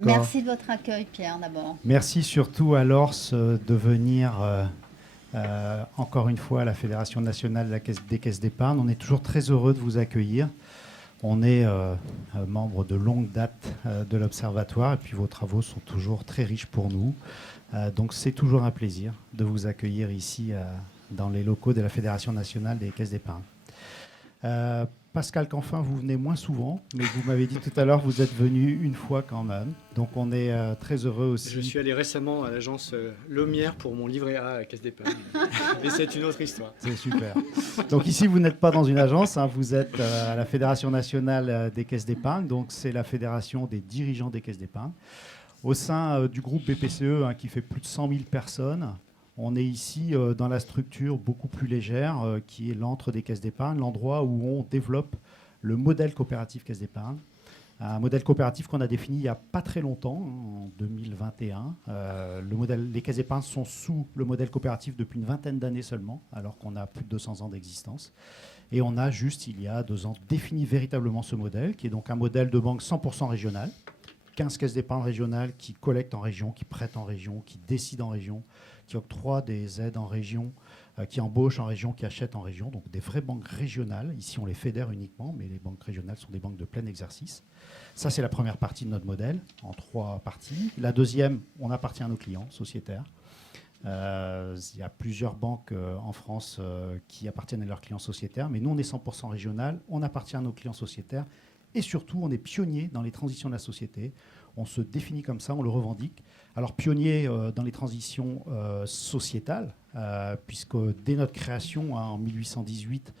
Merci de votre accueil, Pierre, d'abord. Merci surtout à l'ORS de venir encore une fois à la Fédération nationale des caisses d'épargne. On est toujours très heureux de vous accueillir. On est membre de longue date de l'Observatoire et puis vos travaux sont toujours très riches pour nous. Donc c'est toujours un plaisir de vous accueillir ici dans les locaux de la Fédération nationale des caisses d'épargne. Pascal Canfin, vous venez moins souvent, mais vous m'avez dit tout à l'heure, vous êtes venu une fois quand même. Donc on est très heureux aussi. Je suis allé récemment à l'agence Lomière pour mon livret A à la caisse d'épargne. Mais c'est une autre histoire. C'est super. Donc ici, vous n'êtes pas dans une agence, hein, vous êtes à la Fédération nationale des caisses d'épargne. Donc c'est la fédération des dirigeants des caisses d'épargne. Au sein du groupe BPCE, hein, qui fait plus de 100 000 personnes, on est ici dans la structure beaucoup plus légère, qui est l'antre des caisses d'épargne, l'endroit où on développe le modèle coopératif caisse d'épargne. Un modèle coopératif qu'on a défini il n'y a pas très longtemps, en 2021. Les caisses d'épargne sont sous le modèle coopératif depuis une vingtaine d'années seulement, alors qu'on a plus de 200 ans d'existence. Et on a juste, il y a 2 ans, défini véritablement ce modèle, qui est donc un modèle de banque 100% régional. 15 caisses d'épargne régionales qui collectent en région, qui prêtent en région, qui décident en région, qui octroient des aides en région, qui embauchent en région, qui achètent en région. Donc des vraies banques régionales. Ici, on les fédère uniquement, mais les banques régionales sont des banques de plein exercice. Ça, c'est la première partie de notre modèle, en 3 parties. La deuxième, on appartient à nos clients sociétaires. Il y a plusieurs banques en France qui appartiennent à leurs clients sociétaires, mais nous, on est 100% régional, on appartient à nos clients sociétaires. Et surtout, on est pionnier dans les transitions de la société. On se définit comme ça, on le revendique. Alors, pionnier dans les transitions sociétales, puisque dès notre création, hein, en 1818,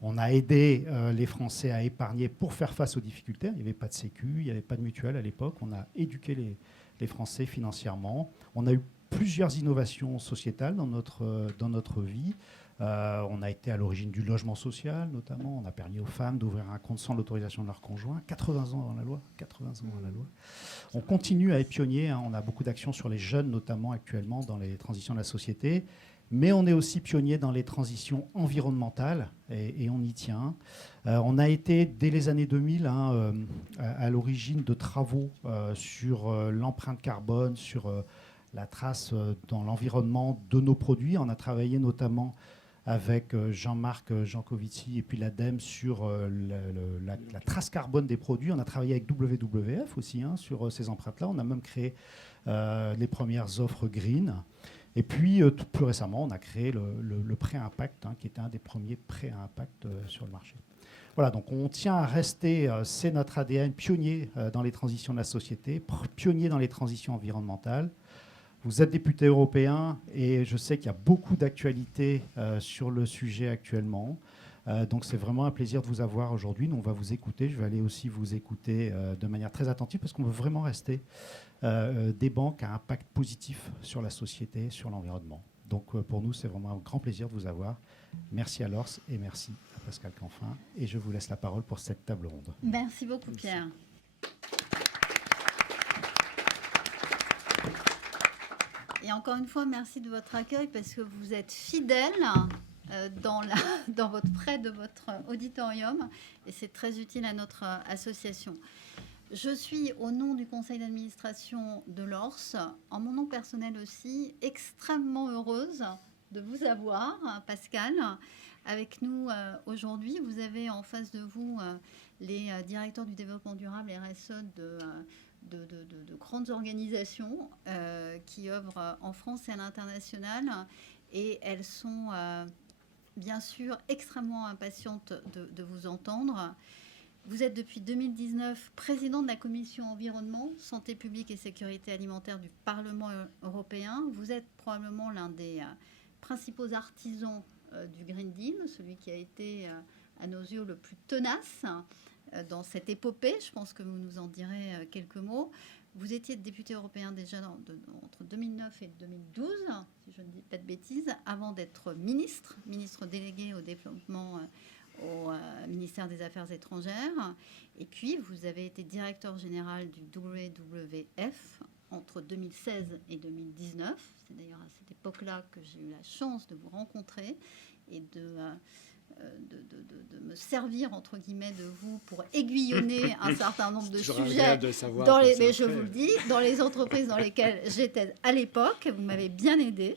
on a aidé les Français à épargner pour faire face aux difficultés. Il n'y avait pas de sécu, il n'y avait pas de mutuelle à l'époque. On a éduqué les Français financièrement. On a eu plusieurs innovations sociétales dans notre vie. On a été à l'origine du logement social, notamment. On a permis aux femmes d'ouvrir un compte sans l'autorisation de leur conjoint. 80 ans avant la loi. 80 ans avant la loi. On continue à être pionnier. Hein. On a beaucoup d'actions sur les jeunes, notamment actuellement, dans les transitions de la société. Mais on est aussi pionnier dans les transitions environnementales et on y tient. On a été, dès les années 2000, hein, à l'origine de travaux sur l'empreinte carbone, sur la trace dans l'environnement de nos produits. On a travaillé notamment avec Jean-Marc Jancovici et puis l'ADEME sur la trace carbone des produits. On a travaillé avec WWF aussi hein, sur ces empreintes-là. On a même créé les premières offres green. Et puis, plus récemment, on a créé le prêt à impact, hein, qui était un des premiers prêts à impact sur le marché. Voilà, donc on tient à rester, c'est notre ADN, pionnier dans les transitions de la société, pionnier dans les transitions environnementales. Vous êtes député européen et je sais qu'il y a beaucoup d'actualités sur le sujet actuellement. Donc c'est vraiment un plaisir de vous avoir aujourd'hui. Nous, on va vous écouter. Je vais aller aussi vous écouter de manière très attentive parce qu'on veut vraiment rester des banques à impact positif sur la société, sur l'environnement. Donc pour nous, c'est vraiment un grand plaisir de vous avoir. Merci à l'ORS et merci à Pascal Canfin. Et je vous laisse la parole pour cette table ronde. Merci beaucoup, Pierre. Et encore une fois, merci de votre accueil parce que vous êtes fidèle près de votre auditorium et c'est très utile à notre association. Je suis, au nom du conseil d'administration de l'ORS, en mon nom personnel aussi, extrêmement heureuse de vous avoir, Pascal, avec nous aujourd'hui. Vous avez en face de vous les directeurs du développement durable RSE de grandes organisations qui œuvrent en France et à l'international. Et elles sont bien sûr extrêmement impatientes de vous entendre. Vous êtes depuis 2019 président de la commission environnement, santé publique et sécurité alimentaire du Parlement européen. Vous êtes probablement l'un des principaux artisans du Green Deal, celui qui a été à nos yeux le plus tenace dans cette épopée. Je pense que vous nous en direz quelques mots. Vous étiez député européen déjà entre 2009 et 2012, si je ne dis pas de bêtises, avant d'être ministre délégué au développement au ministère des Affaires étrangères. Et puis, vous avez été directeur général du WWF entre 2016 et 2019. C'est d'ailleurs à cette époque-là que j'ai eu la chance de vous rencontrer et de de me servir, entre guillemets, de vous pour aiguillonner un certain nombre de toujours sujets. agréable de savoir Dans les, comme ça mais je après. vous le dis, dans les entreprises dans lesquelles j'étais à l'époque, vous m'avez bien aidé.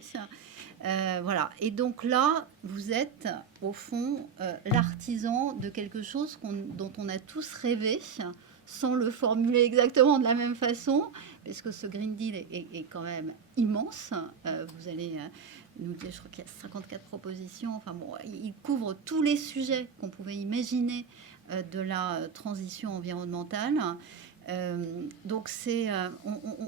Voilà. Et donc là, vous êtes, au fond, l'artisan de quelque chose dont on a tous rêvé, sans le formuler exactement de la même façon, parce que ce Green Deal est quand même immense. Vous allez nous dire, je crois qu'il y a 54 propositions. Enfin bon, il couvre tous les sujets qu'on pouvait imaginer de la transition environnementale. Donc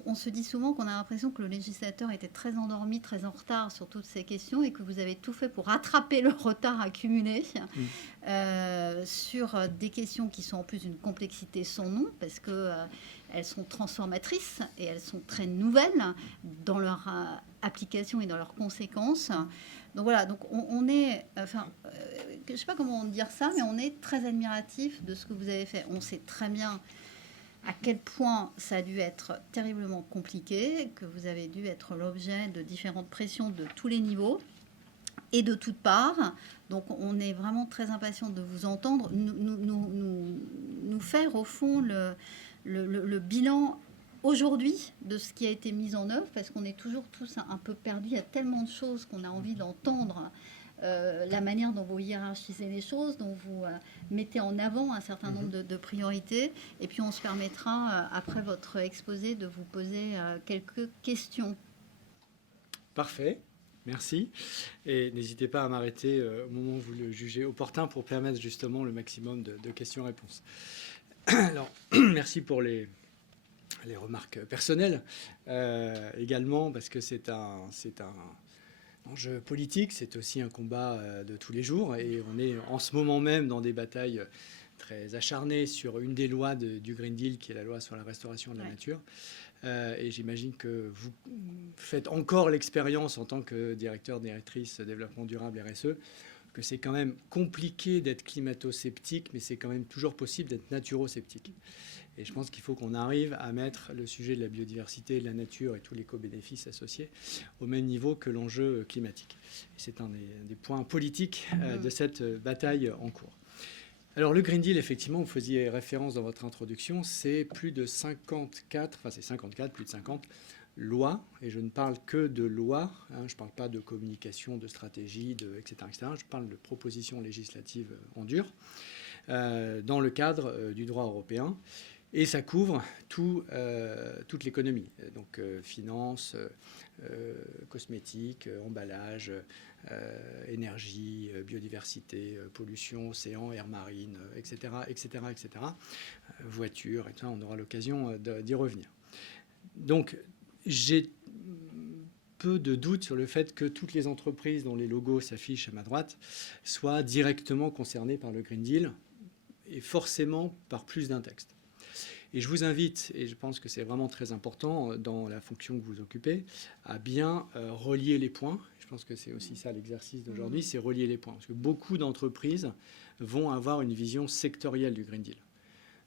on se dit souvent qu'on a l'impression que le législateur était très endormi, très en retard sur toutes ces questions et que vous avez tout fait pour rattraper le retard accumulé sur des questions qui sont en plus d'une complexité sans nom parce que elles sont transformatrices et elles sont très nouvelles dans leur application et dans leurs conséquences. Donc voilà, donc on est, enfin, je ne sais pas comment dire ça, mais on est très admiratif de ce que vous avez fait. On sait très bien à quel point ça a dû être terriblement compliqué, que vous avez dû être l'objet de différentes pressions de tous les niveaux et de toutes parts. Donc on est vraiment très impatient de vous entendre, nous faire au fond le bilan aujourd'hui de ce qui a été mis en œuvre, parce qu'on est toujours tous un peu perdus. Il y a tellement de choses qu'on a envie d'entendre. La manière dont vous hiérarchisez les choses, dont vous mettez en avant un certain nombre de priorités. Et puis, on se permettra, après votre exposé, de vous poser quelques questions. Parfait, merci. Et n'hésitez pas à m'arrêter au moment où vous le jugez opportun pour permettre justement le maximum de questions-réponses. Alors, merci pour les remarques personnelles également, parce que c'est un enjeu politique, c'est aussi un combat de tous les jours et on est en ce moment même dans des batailles très acharnées sur une des lois du Green Deal qui est la loi sur la restauration de la nature. Et j'imagine que vous faites encore l'expérience en tant que directrice développement durable RSE que c'est quand même compliqué d'être climato-sceptique, mais c'est quand même toujours possible d'être naturo-sceptique. Et je pense qu'il faut qu'on arrive à mettre le sujet de la biodiversité, de la nature et tous les co-bénéfices associés au même niveau que l'enjeu climatique. Et c'est un des points politiques de cette bataille en cours. Alors le Green Deal, effectivement, vous faisiez référence dans votre introduction, c'est plus de 54, enfin c'est 54, plus de 50 lois, et je ne parle que de lois, je ne parle pas de communication, de stratégie, etc., etc. Je parle de propositions législatives en dur, dans le cadre du droit européen. Et ça couvre toute l'économie, donc finance, cosmétiques, emballage, énergie, biodiversité, pollution, océan, air marine, etc., etc., etc., voitures, et tout ça, on aura l'occasion d'y revenir. Donc, j'ai peu de doute sur le fait que toutes les entreprises dont les logos s'affichent à ma droite soient directement concernées par le Green Deal, et forcément par plus d'un texte. Et je vous invite, et je pense que c'est vraiment très important dans la fonction que vous occupez, à bien relier les points. Je pense que c'est aussi ça l'exercice d'aujourd'hui, c'est relier les points. Parce que beaucoup d'entreprises vont avoir une vision sectorielle du Green Deal.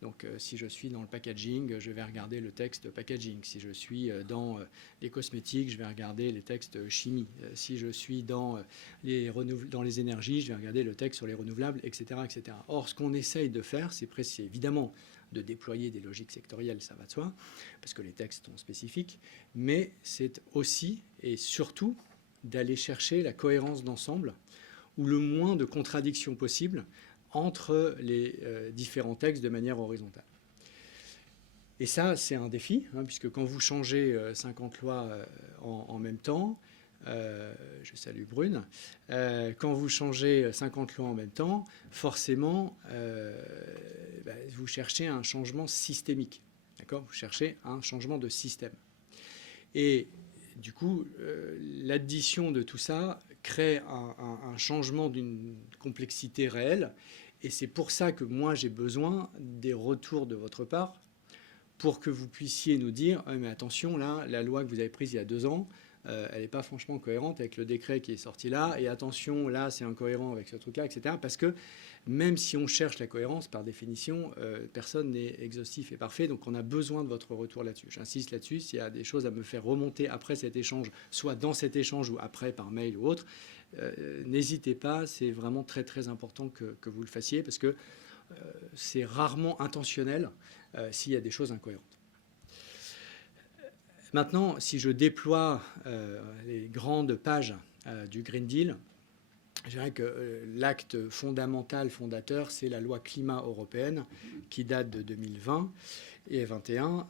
Donc si je suis dans le packaging, je vais regarder le texte packaging. Si je suis dans les cosmétiques, je vais regarder les textes chimie. Si je suis dans les énergies, je vais regarder le texte sur les renouvelables, etc., etc. Or, ce qu'on essaye de faire, c'est évidemment de déployer des logiques sectorielles, ça va de soi, parce que les textes sont spécifiques, mais c'est aussi et surtout d'aller chercher la cohérence d'ensemble ou le moins de contradictions possibles entre les différents textes de manière horizontale. Et ça, c'est un défi, puisque quand vous changez 50 lois en même temps, je salue Brune, quand vous changez 50 lois en même temps, forcément, vous cherchez un changement systémique. D'accord ? Vous cherchez un changement de système. Et du coup, l'addition de tout ça crée un changement d'une complexité réelle. Et c'est pour ça que moi, j'ai besoin des retours de votre part pour que vous puissiez nous dire « mais attention, là, la loi que vous avez prise il y a 2 ans, elle n'est pas franchement cohérente avec le décret qui est sorti là. Et attention, là, c'est incohérent avec ce truc-là, etc. » Parce que même si on cherche la cohérence, par définition, personne n'est exhaustif et parfait. Donc, on a besoin de votre retour là-dessus. J'insiste là-dessus. S'il y a des choses à me faire remonter après cet échange, soit dans cet échange ou après par mail ou autre, n'hésitez pas, c'est vraiment très très important que vous le fassiez parce que c'est rarement intentionnel s'il y a des choses incohérentes. Maintenant, si je déploie les grandes pages du Green Deal, je dirais que l'acte fondamental, fondateur, c'est la loi climat européenne qui date de 2020 et 21,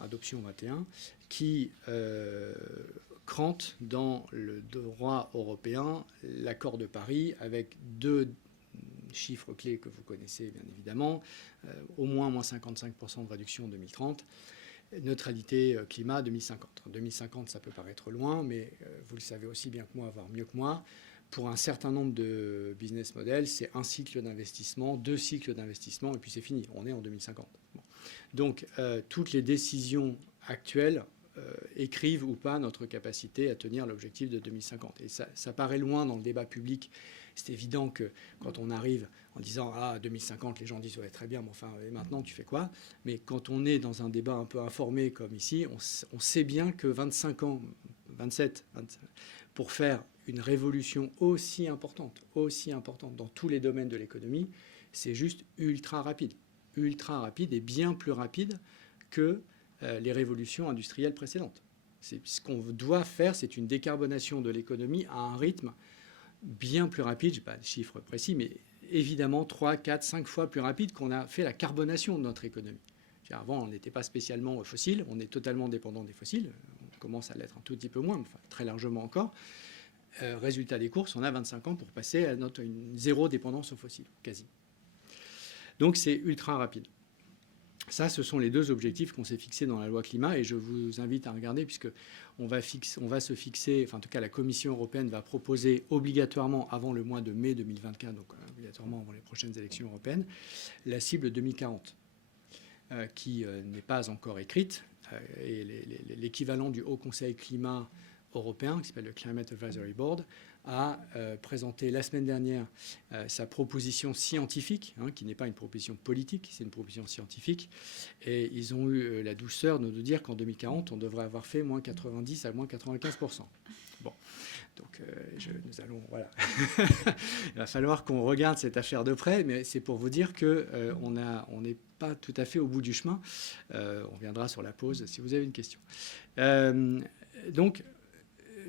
adoption 21, qui crante dans le droit européen l'accord de Paris avec 2 chiffres clés que vous connaissez bien évidemment, au moins 55% de réduction en 2030, neutralité climat 2050. En 2050, ça peut paraître loin, mais vous le savez aussi bien que moi, voire mieux que moi, pour un certain nombre de business models, c'est un cycle d'investissement, 2 cycles d'investissement, et puis c'est fini, on est en 2050. Bon. Donc, toutes les décisions actuelles écrivent ou pas notre capacité à tenir l'objectif de 2050. Et ça paraît loin dans le débat public. C'est évident que quand on arrive en disant « Ah, 2050 », les gens disent « Ouais, très bien, mais enfin, et maintenant, tu fais quoi ?» Mais quand on est dans un débat un peu informé comme ici, on sait bien que 25 ans, 27, pour faire une révolution aussi importante dans tous les domaines de l'économie, c'est juste ultra rapide et bien plus rapide que les révolutions industrielles précédentes. Ce qu'on doit faire, c'est une décarbonation de l'économie à un rythme bien plus rapide, je n'ai pas de chiffres précis, mais évidemment 3, 4, 5 fois plus rapide qu'on a fait la carbonation de notre économie. Avant, on n'était pas spécialement fossile, on est totalement dépendant des fossiles, on commence à l'être un tout petit peu moins, mais enfin, très largement encore. Résultat des courses, on a 25 ans pour passer à une zéro dépendance aux fossiles, quasi. Donc c'est ultra rapide. Ça, ce sont les 2 objectifs qu'on s'est fixés dans la loi climat et je vous invite à regarder puisque on va se fixer, enfin en tout cas la Commission européenne va proposer obligatoirement avant le mois de mai 2024, donc obligatoirement avant les prochaines élections européennes, la cible 2040 qui n'est pas encore écrite et l'équivalent du Haut Conseil climat européen qui s'appelle le Climate Advisory Board a présenté la semaine dernière sa proposition scientifique, qui n'est pas une proposition politique, c'est une proposition scientifique. Et ils ont eu la douceur de nous dire qu'en 2040, on devrait avoir fait moins 90 à moins 95%. Bon, donc nous allons, voilà. Il va falloir qu'on regarde cette affaire de près, mais c'est pour vous dire qu'on n'est pas tout à fait au bout du chemin. On reviendra sur la pause si vous avez une question. Donc,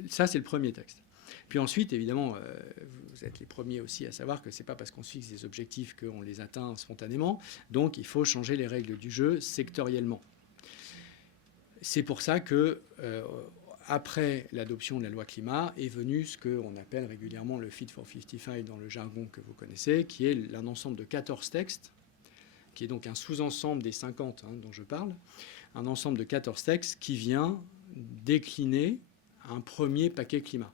ça, c'est le premier texte. Puis ensuite, évidemment, vous êtes les premiers aussi à savoir que ce n'est pas parce qu'on se fixe des objectifs qu'on les atteint spontanément. Donc, il faut changer les règles du jeu sectoriellement. C'est pour ça que, après l'adoption de la loi climat, est venu ce qu'on appelle régulièrement le Fit for 55 dans le jargon que vous connaissez, qui est un ensemble de 14 textes, qui est donc un sous-ensemble des 50 dont je parle, un ensemble de 14 textes qui vient décliner un premier paquet climat,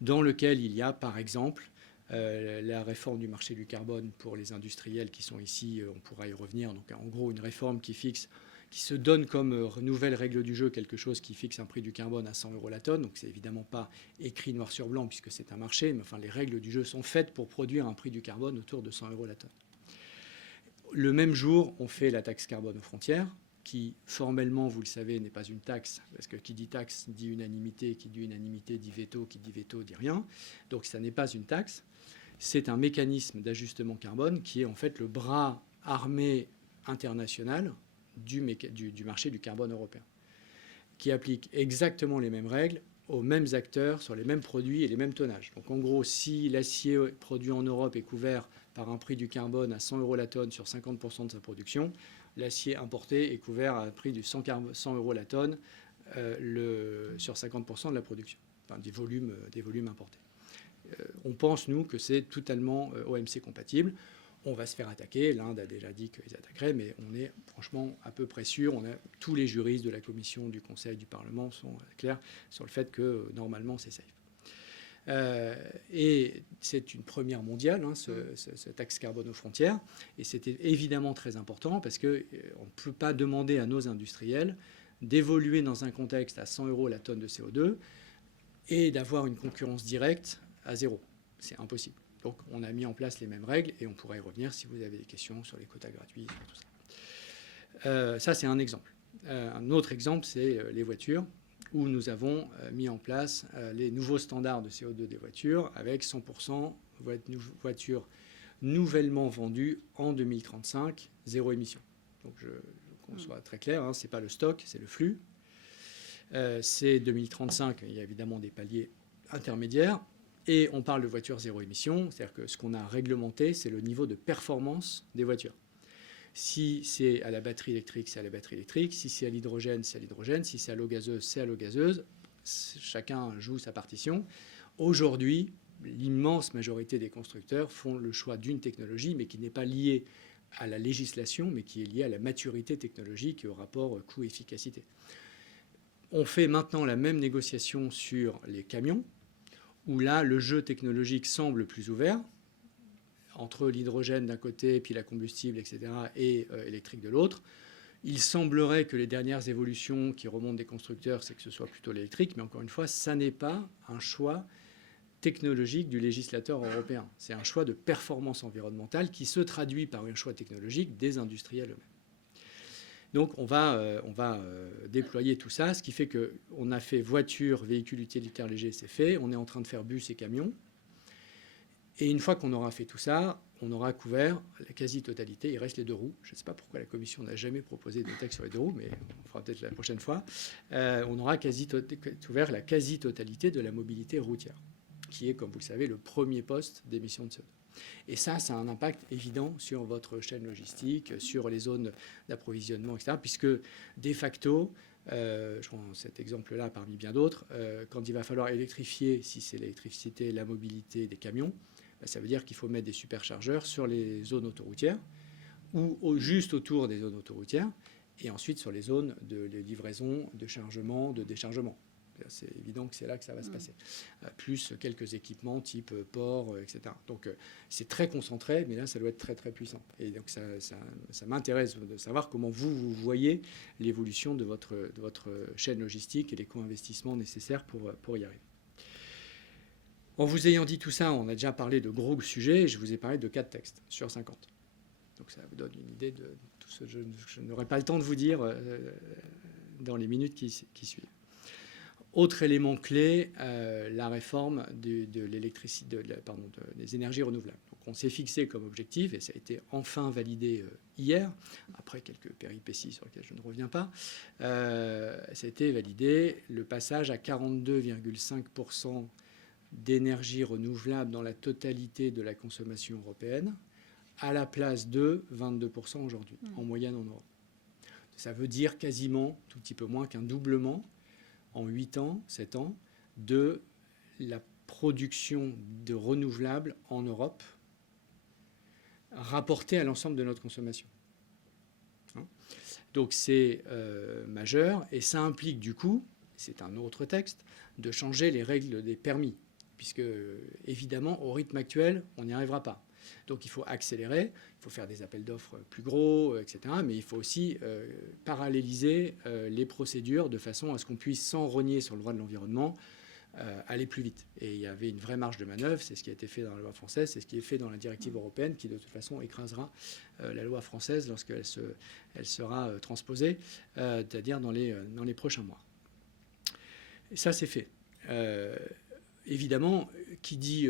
dans lequel il y a, par exemple, la réforme du marché du carbone pour les industriels qui sont ici, on pourra y revenir. Donc, en gros, une réforme qui se donne comme nouvelle règle du jeu quelque chose qui fixe un prix du carbone à 100 € la tonne. Donc, c'est évidemment pas écrit noir sur blanc puisque c'est un marché, mais enfin, les règles du jeu sont faites pour produire un prix du carbone autour de 100 € la tonne. Le même jour, on fait la taxe carbone aux frontières, qui formellement, vous le savez, n'est pas une taxe, parce que qui dit taxe dit unanimité, qui dit unanimité dit veto, qui dit veto dit rien. Donc ça n'est pas une taxe, c'est un mécanisme d'ajustement carbone qui est en fait le bras armé international du marché du carbone européen, qui applique exactement les mêmes règles aux mêmes acteurs sur les mêmes produits et les mêmes tonnages. Donc en gros, si l'acier produit en Europe est couvert par un prix du carbone à 100 € la tonne sur 50% de sa production, l'acier importé est couvert à un prix de 100 € la tonne sur 50% de la production, enfin, des volumes importés. On pense, nous, que c'est totalement OMC compatible. On va se faire attaquer. L'Inde a déjà dit qu'ils attaqueraient, mais on est franchement à peu près sûr. Tous les juristes de la Commission, du Conseil, du Parlement sont clairs sur le fait que normalement c'est safe. Et c'est une première mondiale, ce taxe carbone aux frontières. Et c'était évidemment très important parce qu'on ne peut pas demander à nos industriels d'évoluer dans un contexte à 100 € la tonne de CO2 et d'avoir une concurrence directe à zéro. C'est impossible. Donc on a mis en place les mêmes règles et on pourra y revenir si vous avez des questions sur les quotas gratuits et tout ça. Ça, c'est un exemple. Un autre exemple, c'est les voitures. où nous avons mis en place les nouveaux standards de CO2 des voitures avec 100% voitures nouvellement vendues en 2035, zéro émission. Donc, qu'on soit très clair, hein, ce n'est pas le stock, c'est le flux. C'est 2035, il y a évidemment des paliers intermédiaires. Et on parle de voitures zéro émission, c'est-à-dire que ce qu'on a réglementé, c'est le niveau de performance des voitures. Si c'est à la batterie électrique, c'est à la batterie électrique. Si c'est à l'hydrogène, c'est à l'hydrogène. Si c'est à l'eau gazeuse, c'est à l'eau gazeuse. Chacun joue sa partition. Aujourd'hui, l'immense majorité des constructeurs font le choix d'une technologie, mais qui n'est pas liée à la législation, mais qui est liée à la maturité technologique et au rapport coût-efficacité. On fait maintenant la même négociation sur les camions, où là, le jeu technologique semble plus ouvert, entre l'hydrogène d'un côté, puis la combustible, etc., et électrique de l'autre. Il semblerait que les dernières évolutions qui remontent des constructeurs, c'est que ce soit plutôt l'électrique, mais encore une fois, ça n'est pas un choix technologique du législateur européen. C'est un choix de performance environnementale qui se traduit par un choix technologique des industriels eux-mêmes. Donc on va déployer tout ça, ce qui fait qu'on a fait voiture, véhicules utilitaires légers, c'est fait. On est en train de faire bus et camions. Et une fois qu'on aura fait tout ça, on aura couvert la quasi-totalité. Il reste les 2 roues. Je ne sais pas pourquoi la Commission n'a jamais proposé de texte sur les 2 roues, mais on fera peut-être la prochaine fois. On aura couvert la quasi-totalité de la mobilité routière, qui est, comme vous le savez, le premier poste d'émissions de CO2. Et ça a un impact évident sur votre chaîne logistique, sur les zones d'approvisionnement, etc. Puisque, de facto, je prends cet exemple-là parmi bien d'autres, quand il va falloir électrifier, si c'est l'électricité, la mobilité des camions, ça veut dire qu'il faut mettre des superchargeurs sur les zones autoroutières ou juste autour des zones autoroutières et ensuite sur les zones de livraison, de chargement, de déchargement. C'est évident que c'est là que ça va se passer. Plus quelques équipements type port, etc. Donc c'est très concentré, mais là, ça doit être très, très puissant. Et donc ça m'intéresse de savoir comment vous voyez l'évolution de votre chaîne logistique et les co-investissements nécessaires pour y arriver. En vous ayant dit tout ça, on a déjà parlé de gros sujets et je vous ai parlé de 4 textes sur 50. Donc ça vous donne une idée de tout ce que je n'aurai pas le temps de vous dire dans les minutes qui suivent. Autre élément clé, la réforme des énergies renouvelables. Donc on s'est fixé comme objectif, et ça a été enfin validé hier, après quelques péripéties sur lesquelles je ne reviens pas, ça a été validé le passage à 42,5% d'énergie renouvelable dans la totalité de la consommation européenne, à la place de 22% aujourd'hui, en moyenne en Europe. Ça veut dire quasiment, tout petit peu moins qu'un doublement en 8 ans, 7 ans, de la production de renouvelables en Europe rapportée à l'ensemble de notre consommation. Donc c'est majeur et ça implique du coup, c'est un autre texte, de changer les règles des permis, puisque évidemment au rythme actuel, on n'y arrivera pas. Donc il faut accélérer, il faut faire des appels d'offres plus gros, etc. Mais il faut aussi paralléliser les procédures de façon à ce qu'on puisse, sans rogner sur le droit de l'environnement, aller plus vite. Et il y avait une vraie marge de manœuvre, c'est ce qui a été fait dans la loi française, c'est ce qui est fait dans la directive européenne, qui de toute façon écrasera la loi française lorsqu'elle sera transposée, c'est-à-dire dans les prochains mois. Et ça, c'est fait. Évidemment, qui dit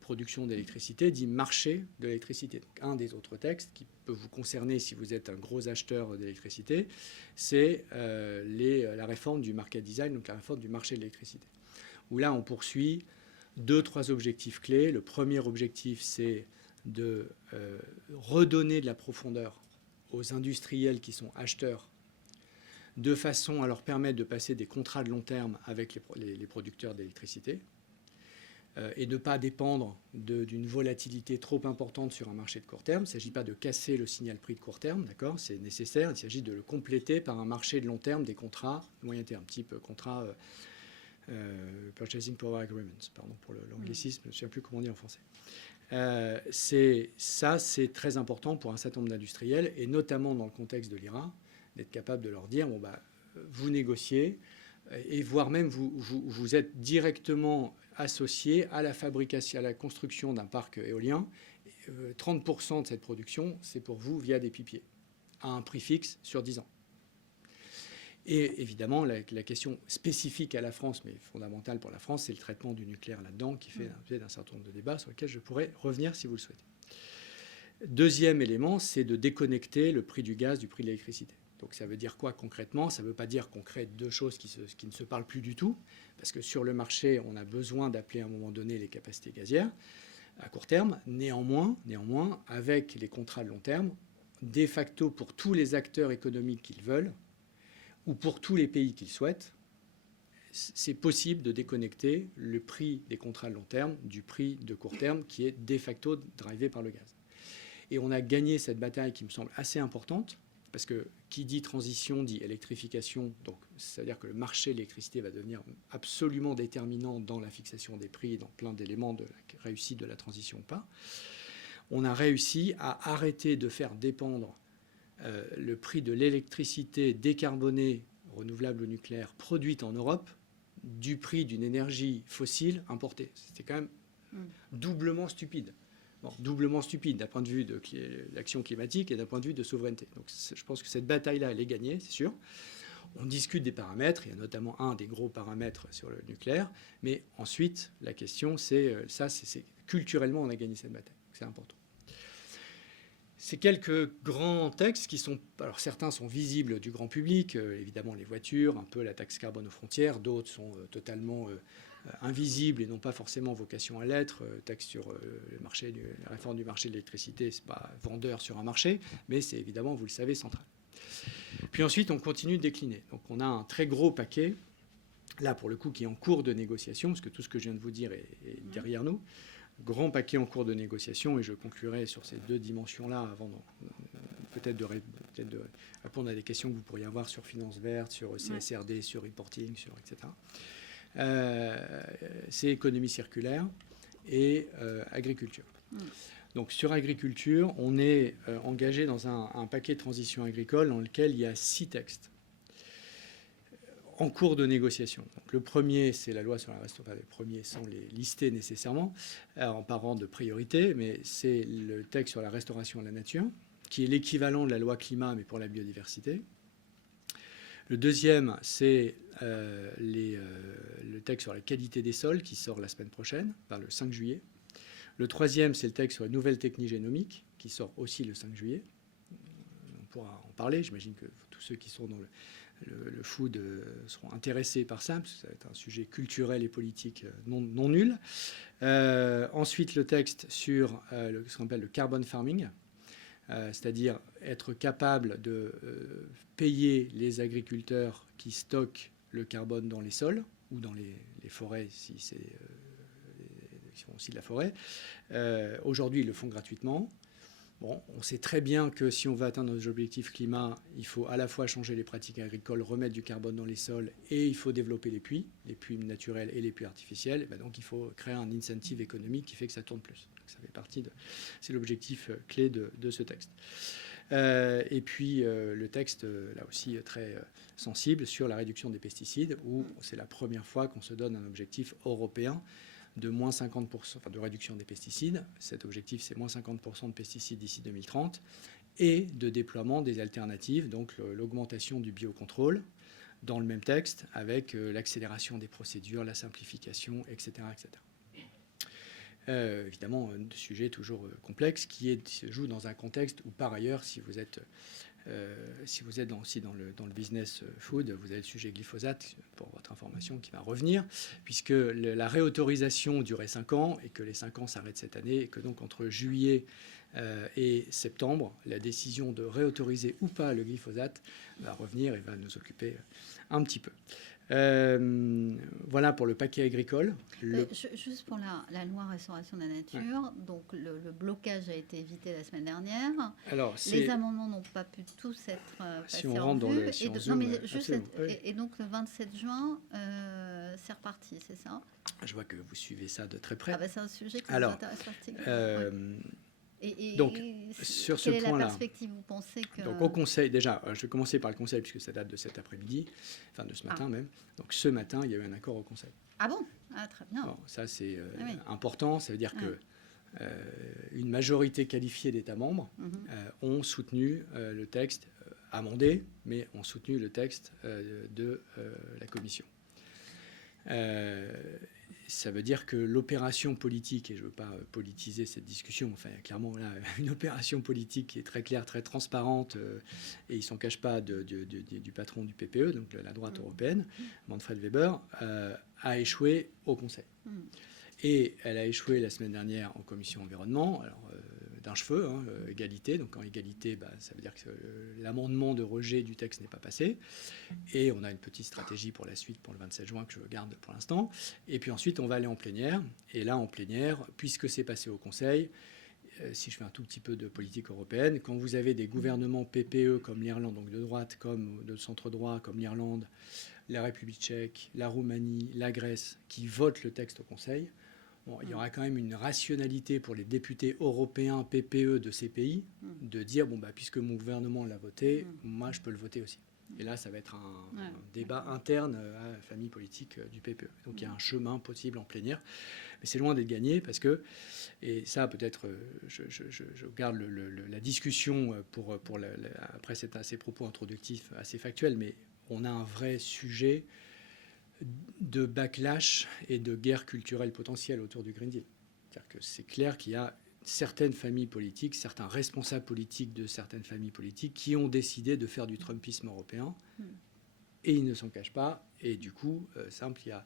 production d'électricité dit marché de l'électricité. Donc, un des autres textes qui peut vous concerner si vous êtes un gros acheteur d'électricité, c'est la réforme du market design, donc la réforme du marché de l'électricité. Où là, on poursuit 2-3 objectifs clés. Le premier objectif, c'est de redonner de la profondeur aux industriels qui sont acheteurs, de façon à leur permettre de passer des contrats de long terme avec les producteurs d'électricité et ne pas dépendre d'une volatilité trop importante sur un marché de court terme. Il ne s'agit pas de casser le signal prix de court terme, d'accord, c'est nécessaire. Il s'agit de le compléter par un marché de long terme, des contrats de moyen terme, type contrat Purchasing Power Agreements, pardon pour l'anglicisme, je ne sais plus comment dire en français. C'est très important pour un certain nombre d'industriels, et notamment dans le contexte de l'IRA, d'être capable de leur dire, bon, vous négociez, et voire même vous êtes directement associé à la fabrication, à la construction d'un parc éolien. 30% de cette production, c'est pour vous via des PPA, à un prix fixe sur 10 ans. Et évidemment, la question spécifique à la France, mais fondamentale pour la France, c'est le traitement du nucléaire là-dedans, qui fait l'objet d'un certain nombre de débats sur lesquels je pourrais revenir si vous le souhaitez. Deuxième élément, c'est de déconnecter le prix du gaz du prix de l'électricité. Donc ça veut dire quoi concrètement? Ça ne veut pas dire qu'on crée deux choses qui ne se parlent plus du tout, parce que sur le marché, on a besoin d'appeler à un moment donné les capacités gazières à court terme. Néanmoins, avec les contrats de long terme, de facto pour tous les acteurs économiques qu'ils veulent, ou pour tous les pays qu'ils souhaitent, c'est possible de déconnecter le prix des contrats de long terme du prix de court terme qui est de facto drivé par le gaz. Et on a gagné cette bataille qui me semble assez importante, parce que qui dit transition dit électrification, donc ça veut dire que le marché de l'électricité va devenir absolument déterminant dans la fixation des prix, dans plein d'éléments de la réussite de la transition ou pas. On a réussi à arrêter de faire dépendre le prix de l'électricité décarbonée, renouvelable ou nucléaire, produite en Europe, du prix d'une énergie fossile importée. C'était quand même doublement stupide. Bon, doublement stupide d'un point de vue de l'action climatique et d'un point de vue de souveraineté. Donc je pense que cette bataille-là, elle est gagnée, c'est sûr. On discute des paramètres, il y a notamment un des gros paramètres sur le nucléaire, mais ensuite, la question, c'est culturellement, on a gagné cette bataille. C'est important. Ces quelques grands textes qui sont, alors certains sont visibles du grand public, évidemment les voitures, un peu la taxe carbone aux frontières, d'autres sont totalement invisibles et n'ont pas forcément vocation à l'être. Texte sur le marché, la réforme du marché de l'électricité, c'est pas vendeur sur un marché, mais c'est évidemment, vous le savez, central. Puis ensuite, on continue de décliner. Donc on a un très gros paquet, là pour le coup, qui est en cours de négociation, parce que tout ce que je viens de vous dire est derrière nous. Grand paquet en cours de négociation, et je conclurai sur ces deux dimensions-là avant peut-être de répondre à des questions que vous pourriez avoir sur finances vertes, sur CSRD, sur reporting, sur etc. C'est économie circulaire et agriculture. Donc sur agriculture, on est engagé dans un paquet de transition agricole dans lequel il y a 6 textes en cours de négociation. Donc, le premier, c'est la loi sur la restauration. Les premiers sans les lister nécessairement en parlant de priorité, mais c'est le texte sur la restauration de la nature, qui est l'équivalent de la loi climat, mais pour la biodiversité. Le deuxième, c'est le texte sur la qualité des sols, qui sort la semaine prochaine, le 5 juillet. Le troisième, c'est le texte sur les nouvelles techniques génomiques, qui sort aussi le 5 juillet. On pourra en parler. J'imagine que tous ceux qui sont dans le food seront intéressés par ça, parce que ça va être un sujet culturel et politique non nul. Ensuite, le texte sur ce qu'on appelle le carbon farming, c'est-à-dire être capable de payer les agriculteurs qui stockent le carbone dans les sols ou dans les forêts, si ils font aussi de la forêt. Aujourd'hui, ils le font gratuitement. Bon, on sait très bien que si on veut atteindre nos objectifs climat, il faut à la fois changer les pratiques agricoles, remettre du carbone dans les sols, et il faut développer les puits naturels et les puits artificiels. Et ben donc il faut créer un incentive économique qui fait que ça tourne plus. Donc ça fait partie c'est l'objectif clé de ce texte. Et puis le texte, là aussi très sensible, sur la réduction des pesticides, où c'est la première fois qu'on se donne un objectif européen de moins 50%, enfin de réduction des pesticides. Cet objectif, c'est moins 50% de pesticides d'ici 2030, et de déploiement des alternatives, donc l'augmentation du biocontrôle dans le même texte, avec l'accélération des procédures, la simplification, etc. Évidemment, un sujet toujours complexe qui se joue dans un contexte où, par ailleurs, si vous êtes aussi dans le business food, vous avez le sujet glyphosate, pour votre information, qui va revenir, puisque la réautorisation durait 5 ans et que les 5 ans s'arrêtent cette année, et que donc entre juillet et septembre, la décision de réautoriser ou pas le glyphosate va revenir et va nous occuper un petit peu. Voilà pour le paquet agricole. Juste pour la loi restauration de la nature, donc le blocage a été évité la semaine dernière. Alors, les amendements n'ont pas pu tous être passés en vue. Et donc le 27 juin, c'est reparti, c'est ça? Je vois que vous suivez ça de très près. C'est un sujet qui nous intéresse particulièrement. Donc, sur ce point-là, quelle est la perspective, vous pensez que... Donc, au Conseil, déjà, je vais commencer par le Conseil, puisque ça date de cet après-midi, enfin de ce matin même. Donc, ce matin, il y a eu un accord au Conseil. Ah bon? Très bien. Bon, ça, c'est important. Ça veut dire que une majorité qualifiée d'États membres ont soutenu le texte amendé, mais ont soutenu le texte de la Commission. Ça veut dire que l'opération politique, et je ne veux pas politiser cette discussion, enfin, il y a clairement là, une opération politique qui est très claire, très transparente, et il ne s'en cache pas du patron du PPE, donc la droite européenne, Manfred Weber, a échoué au Conseil. Et elle a échoué la semaine dernière en commission environnement, alors, d'un cheveu, égalité. Donc en égalité, ça veut dire que l'amendement de rejet du texte n'est pas passé. Et on a une petite stratégie pour la suite, pour le 27 juin, que je garde pour l'instant. Et puis ensuite, on va aller en plénière. Et là, en plénière, puisque c'est passé au Conseil, si je fais un tout petit peu de politique européenne, quand vous avez des gouvernements PPE comme l'Irlande, donc de droite, comme de centre-droit, comme l'Irlande, la République tchèque, la Roumanie, la Grèce, qui votent le texte au Conseil, il y aura quand même une rationalité pour les députés européens PPE de ces pays de dire, puisque mon gouvernement l'a voté, moi, je peux le voter aussi. Et là, ça va être un débat interne à la famille politique du PPE. Donc, il y a un chemin possible en plénière. Mais c'est loin d'être gagné parce que, et ça, peut-être, je garde la discussion après ces propos introductifs assez factuels, mais on a un vrai sujet de backlash et de guerre culturelle potentielle autour du Green Deal. C'est-à-dire que c'est clair qu'il y a certaines familles politiques, certains responsables politiques de certaines familles politiques qui ont décidé de faire du Trumpisme européen et ils ne s'en cachent pas. Et du coup, simple, il y a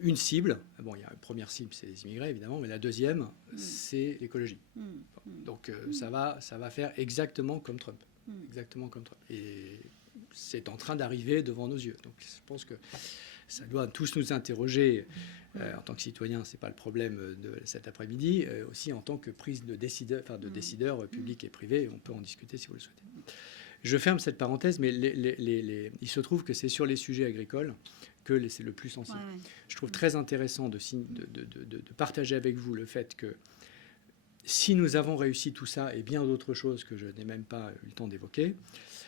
une cible. Bon, il y a une première cible, c'est les immigrés, évidemment, mais la deuxième, c'est l'écologie. Donc, ça va faire exactement comme Trump. Exactement comme Trump. Et c'est en train d'arriver devant nos yeux. Donc, je pense que ça doit tous nous interroger en tant que citoyens. Ce n'est pas le problème de cet après-midi. Aussi en tant que prise de décideurs publics et privés. On peut en discuter si vous le souhaitez. Je ferme cette parenthèse, mais il se trouve que c'est sur les sujets agricoles que c'est le plus sensible. Ouais. Je trouve très intéressant de partager avec vous le fait que si nous avons réussi tout ça et bien d'autres choses que je n'ai même pas eu le temps d'évoquer,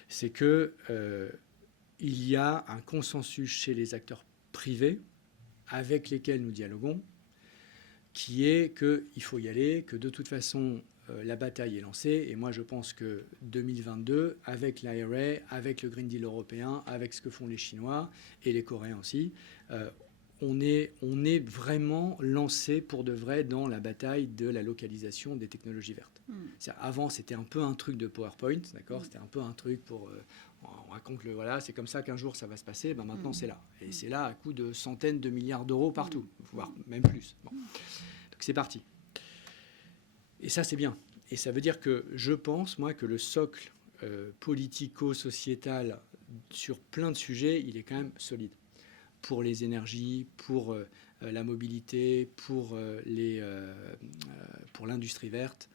c'est que il y a un consensus chez les acteurs privés avec lesquels nous dialoguons, qui est qu'il faut y aller, que de toute façon, la bataille est lancée. Et moi, je pense que 2022, avec l'IRA, avec le Green Deal européen, avec ce que font les Chinois et les Coréens aussi, on est vraiment lancé pour de vrai dans la bataille de la localisation des technologies vertes. Avant, c'était un peu un truc de PowerPoint, d'accord ? C'était un peu un truc pour... on raconte c'est comme ça qu'un jour ça va se passer. Maintenant, c'est là. Et c'est là à coût de centaines de milliards d'euros partout, voire même plus. Bon. Donc, c'est parti. Et ça, c'est bien. Et ça veut dire que je pense, moi, que le socle politico-sociétal sur plein de sujets, il est quand même solide. Pour les énergies, pour la mobilité, pour l'industrie verte.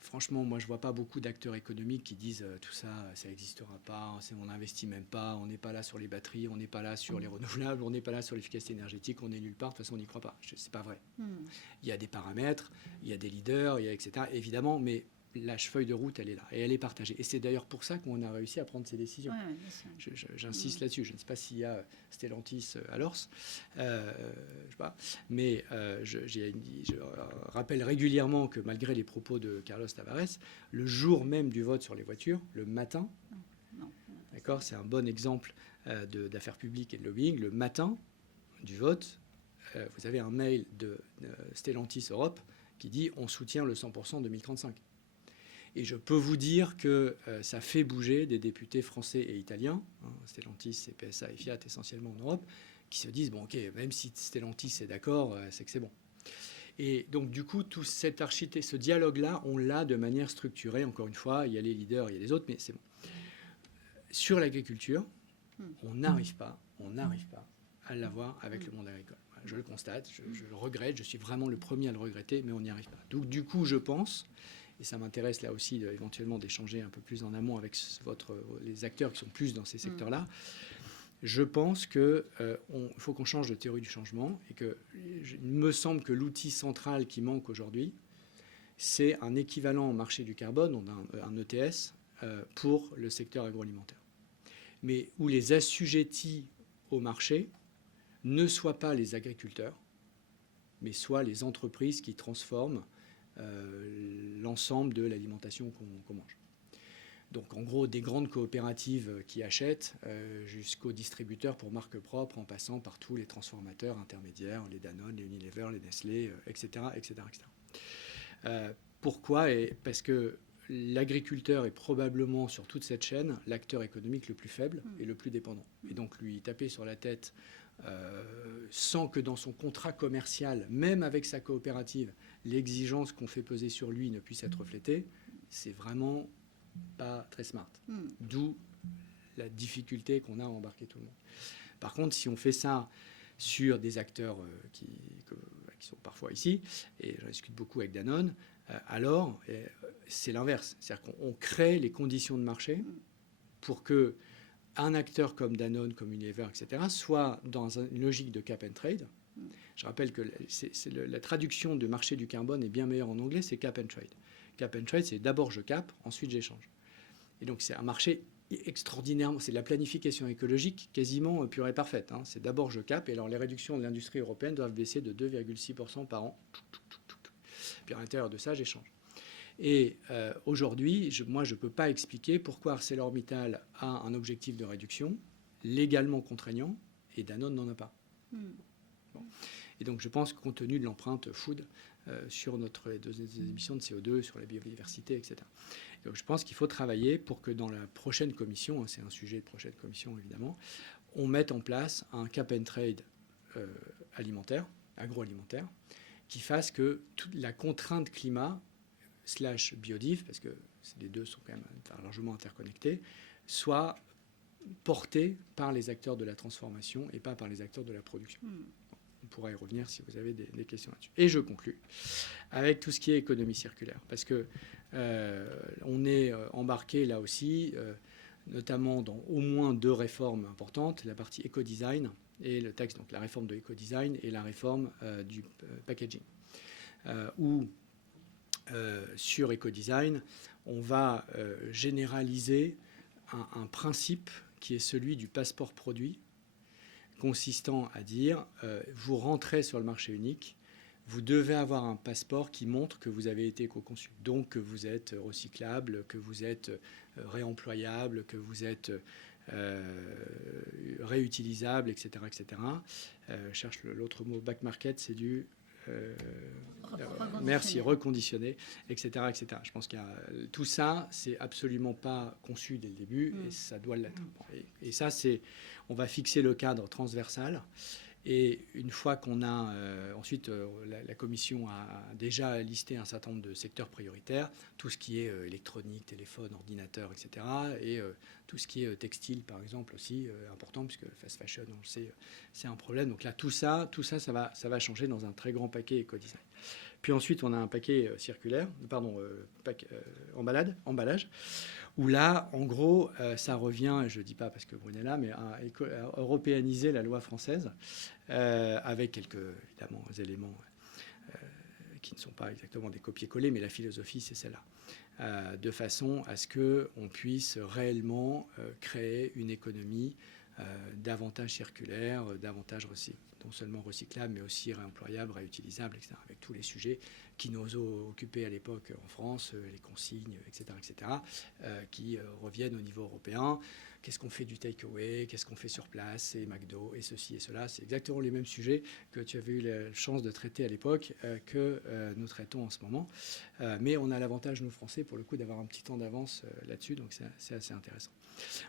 Franchement, moi, je ne vois pas beaucoup d'acteurs économiques qui disent tout ça, ça n'existera pas, on n'investit même pas, on n'est pas là sur les batteries, on n'est pas là sur les renouvelables, on n'est pas là sur l'efficacité énergétique, on est nulle part, de toute façon, on n'y croit pas. Ce n'est pas vrai. Il y a des paramètres, il y a des leaders, etc. Évidemment, mais la feuille de route, elle est là et elle est partagée. Et c'est d'ailleurs pour ça qu'on a réussi à prendre ces décisions. Ouais, j'insiste là-dessus. Je ne sais pas s'il y a Stellantis à l'Ors, je sais pas. Mais je rappelle régulièrement que malgré les propos de Carlos Tavares, le jour même du vote sur les voitures, le matin, d'accord, c'est un bon exemple d'affaires publiques et de lobbying, le matin du vote, vous avez un mail de Stellantis Europe qui dit « on soutient le 100% en 2035 ». Et je peux vous dire que ça fait bouger des députés français et italiens, Stellantis, PSA et Fiat essentiellement en Europe, qui se disent, bon ok, même si Stellantis est d'accord, c'est que c'est bon. Et donc du coup, tout ce dialogue-là, on l'a de manière structurée. Encore une fois, il y a les leaders, il y a les autres, mais c'est bon. Sur l'agriculture, on n'arrive pas à l'avoir avec le monde agricole. Je le constate, je le regrette, je suis vraiment le premier à le regretter, mais on n'y arrive pas. Donc du coup, je pense... Et ça m'intéresse là aussi éventuellement d'échanger un peu plus en amont avec les acteurs qui sont plus dans ces secteurs-là. Je pense qu'il faut qu'on change de théorie du changement et il me semble que l'outil central qui manque aujourd'hui, c'est un équivalent au marché du carbone, on a un ETS pour le secteur agroalimentaire. Mais où les assujettis au marché ne soient pas les agriculteurs, mais soient les entreprises qui transforment l'ensemble de l'alimentation qu'on mange. Donc en gros, des grandes coopératives qui achètent jusqu'aux distributeurs pour marque propre, en passant par tous les transformateurs intermédiaires, les Danone, les Unilever, les Nestlé, etc. etc., etc. Pourquoi? Parce que l'agriculteur est probablement, sur toute cette chaîne, l'acteur économique le plus faible et le plus dépendant. Et donc lui taper sur la tête sans que dans son contrat commercial, même avec sa coopérative, l'exigence qu'on fait peser sur lui ne puisse être reflétée, c'est vraiment pas très smart. D'où la difficulté qu'on a à embarquer tout le monde. Par contre, si on fait ça sur des acteurs qui sont parfois ici, et j'en discute beaucoup avec Danone, alors c'est l'inverse. C'est-à-dire qu'on crée les conditions de marché pour que un acteur comme Danone, comme Unilever, etc., soit dans une logique de cap and trade. Je rappelle que la traduction de marché du carbone est bien meilleure en anglais, c'est cap and trade. Cap and trade, c'est d'abord je capte, ensuite j'échange. Et donc c'est un marché extraordinairement, c'est de la planification écologique quasiment pure et parfaite. Hein. C'est d'abord je capte, et alors les réductions de l'industrie européenne doivent baisser de 2,6% par an. Puis à l'intérieur de ça, j'échange. Et aujourd'hui, moi, je ne peux pas expliquer pourquoi ArcelorMittal a un objectif de réduction légalement contraignant et Danone n'en a pas. Bon. Et donc, je pense que compte tenu de l'empreinte food sur notre émissions de CO2, sur la biodiversité, etc. Donc, je pense qu'il faut travailler pour que dans la prochaine commission, hein, c'est un sujet de prochaine commission évidemment, on mette en place un cap and trade alimentaire, agroalimentaire, qui fasse que toute la contrainte climat / biodiv, parce que les deux sont quand même largement interconnectés, soit portée par les acteurs de la transformation et pas par les acteurs de la production. On pourra y revenir si vous avez des questions là-dessus. Et je conclus avec tout ce qui est économie circulaire, parce que on est embarqué là aussi, notamment dans au moins 2 réformes importantes, la partie éco-design et le texte, donc la réforme de l'éco-design et la réforme du packaging, où sur éco-design, on va généraliser un principe qui est celui du passeport produit, consistant à dire vous rentrez sur le marché unique, vous devez avoir un passeport qui montre que vous avez été éco-conçu, donc que vous êtes recyclable, que vous êtes réemployable, que vous êtes réutilisable, etc. etc. Je cherche l'autre mot, back market, c'est du... merci, reconditionné, etc., etc. Je pense qu'il y a tout ça, c'est absolument pas conçu dès le début et ça doit l'être. Et ça, c'est, on va fixer le cadre transversal. Et une fois qu'on a, ensuite, la Commission a déjà listé un certain nombre de secteurs prioritaires, tout ce qui est électronique, téléphone, ordinateur, etc. Et tout ce qui est textile, par exemple, aussi important, puisque le fast fashion, on le sait, c'est un problème. Donc là, tout ça, ça va changer dans un très grand paquet éco-design. Puis ensuite, on a un paquet circulaire, emballage, où là, en gros, ça revient, je ne dis pas parce que Brune est là, mais à européaniser la loi française, avec quelques, évidemment, éléments qui ne sont pas exactement des copier-coller, mais la philosophie, c'est celle-là. De façon à ce qu'on puisse réellement créer une économie davantage circulaire, davantage non seulement recyclable, mais aussi réemployable, réutilisable, etc., avec tous les sujets qui nous ont occupés à l'époque en France, les consignes, etc., qui reviennent au niveau européen. Qu'est-ce qu'on fait du take-away? Qu'est-ce qu'on fait sur place? Et McDo, et ceci et cela. C'est exactement les mêmes sujets que tu avais eu la chance de traiter à l'époque, que nous traitons en ce moment. Mais on a l'avantage, nous, Français, pour le coup, d'avoir un petit temps d'avance là-dessus, donc c'est assez intéressant.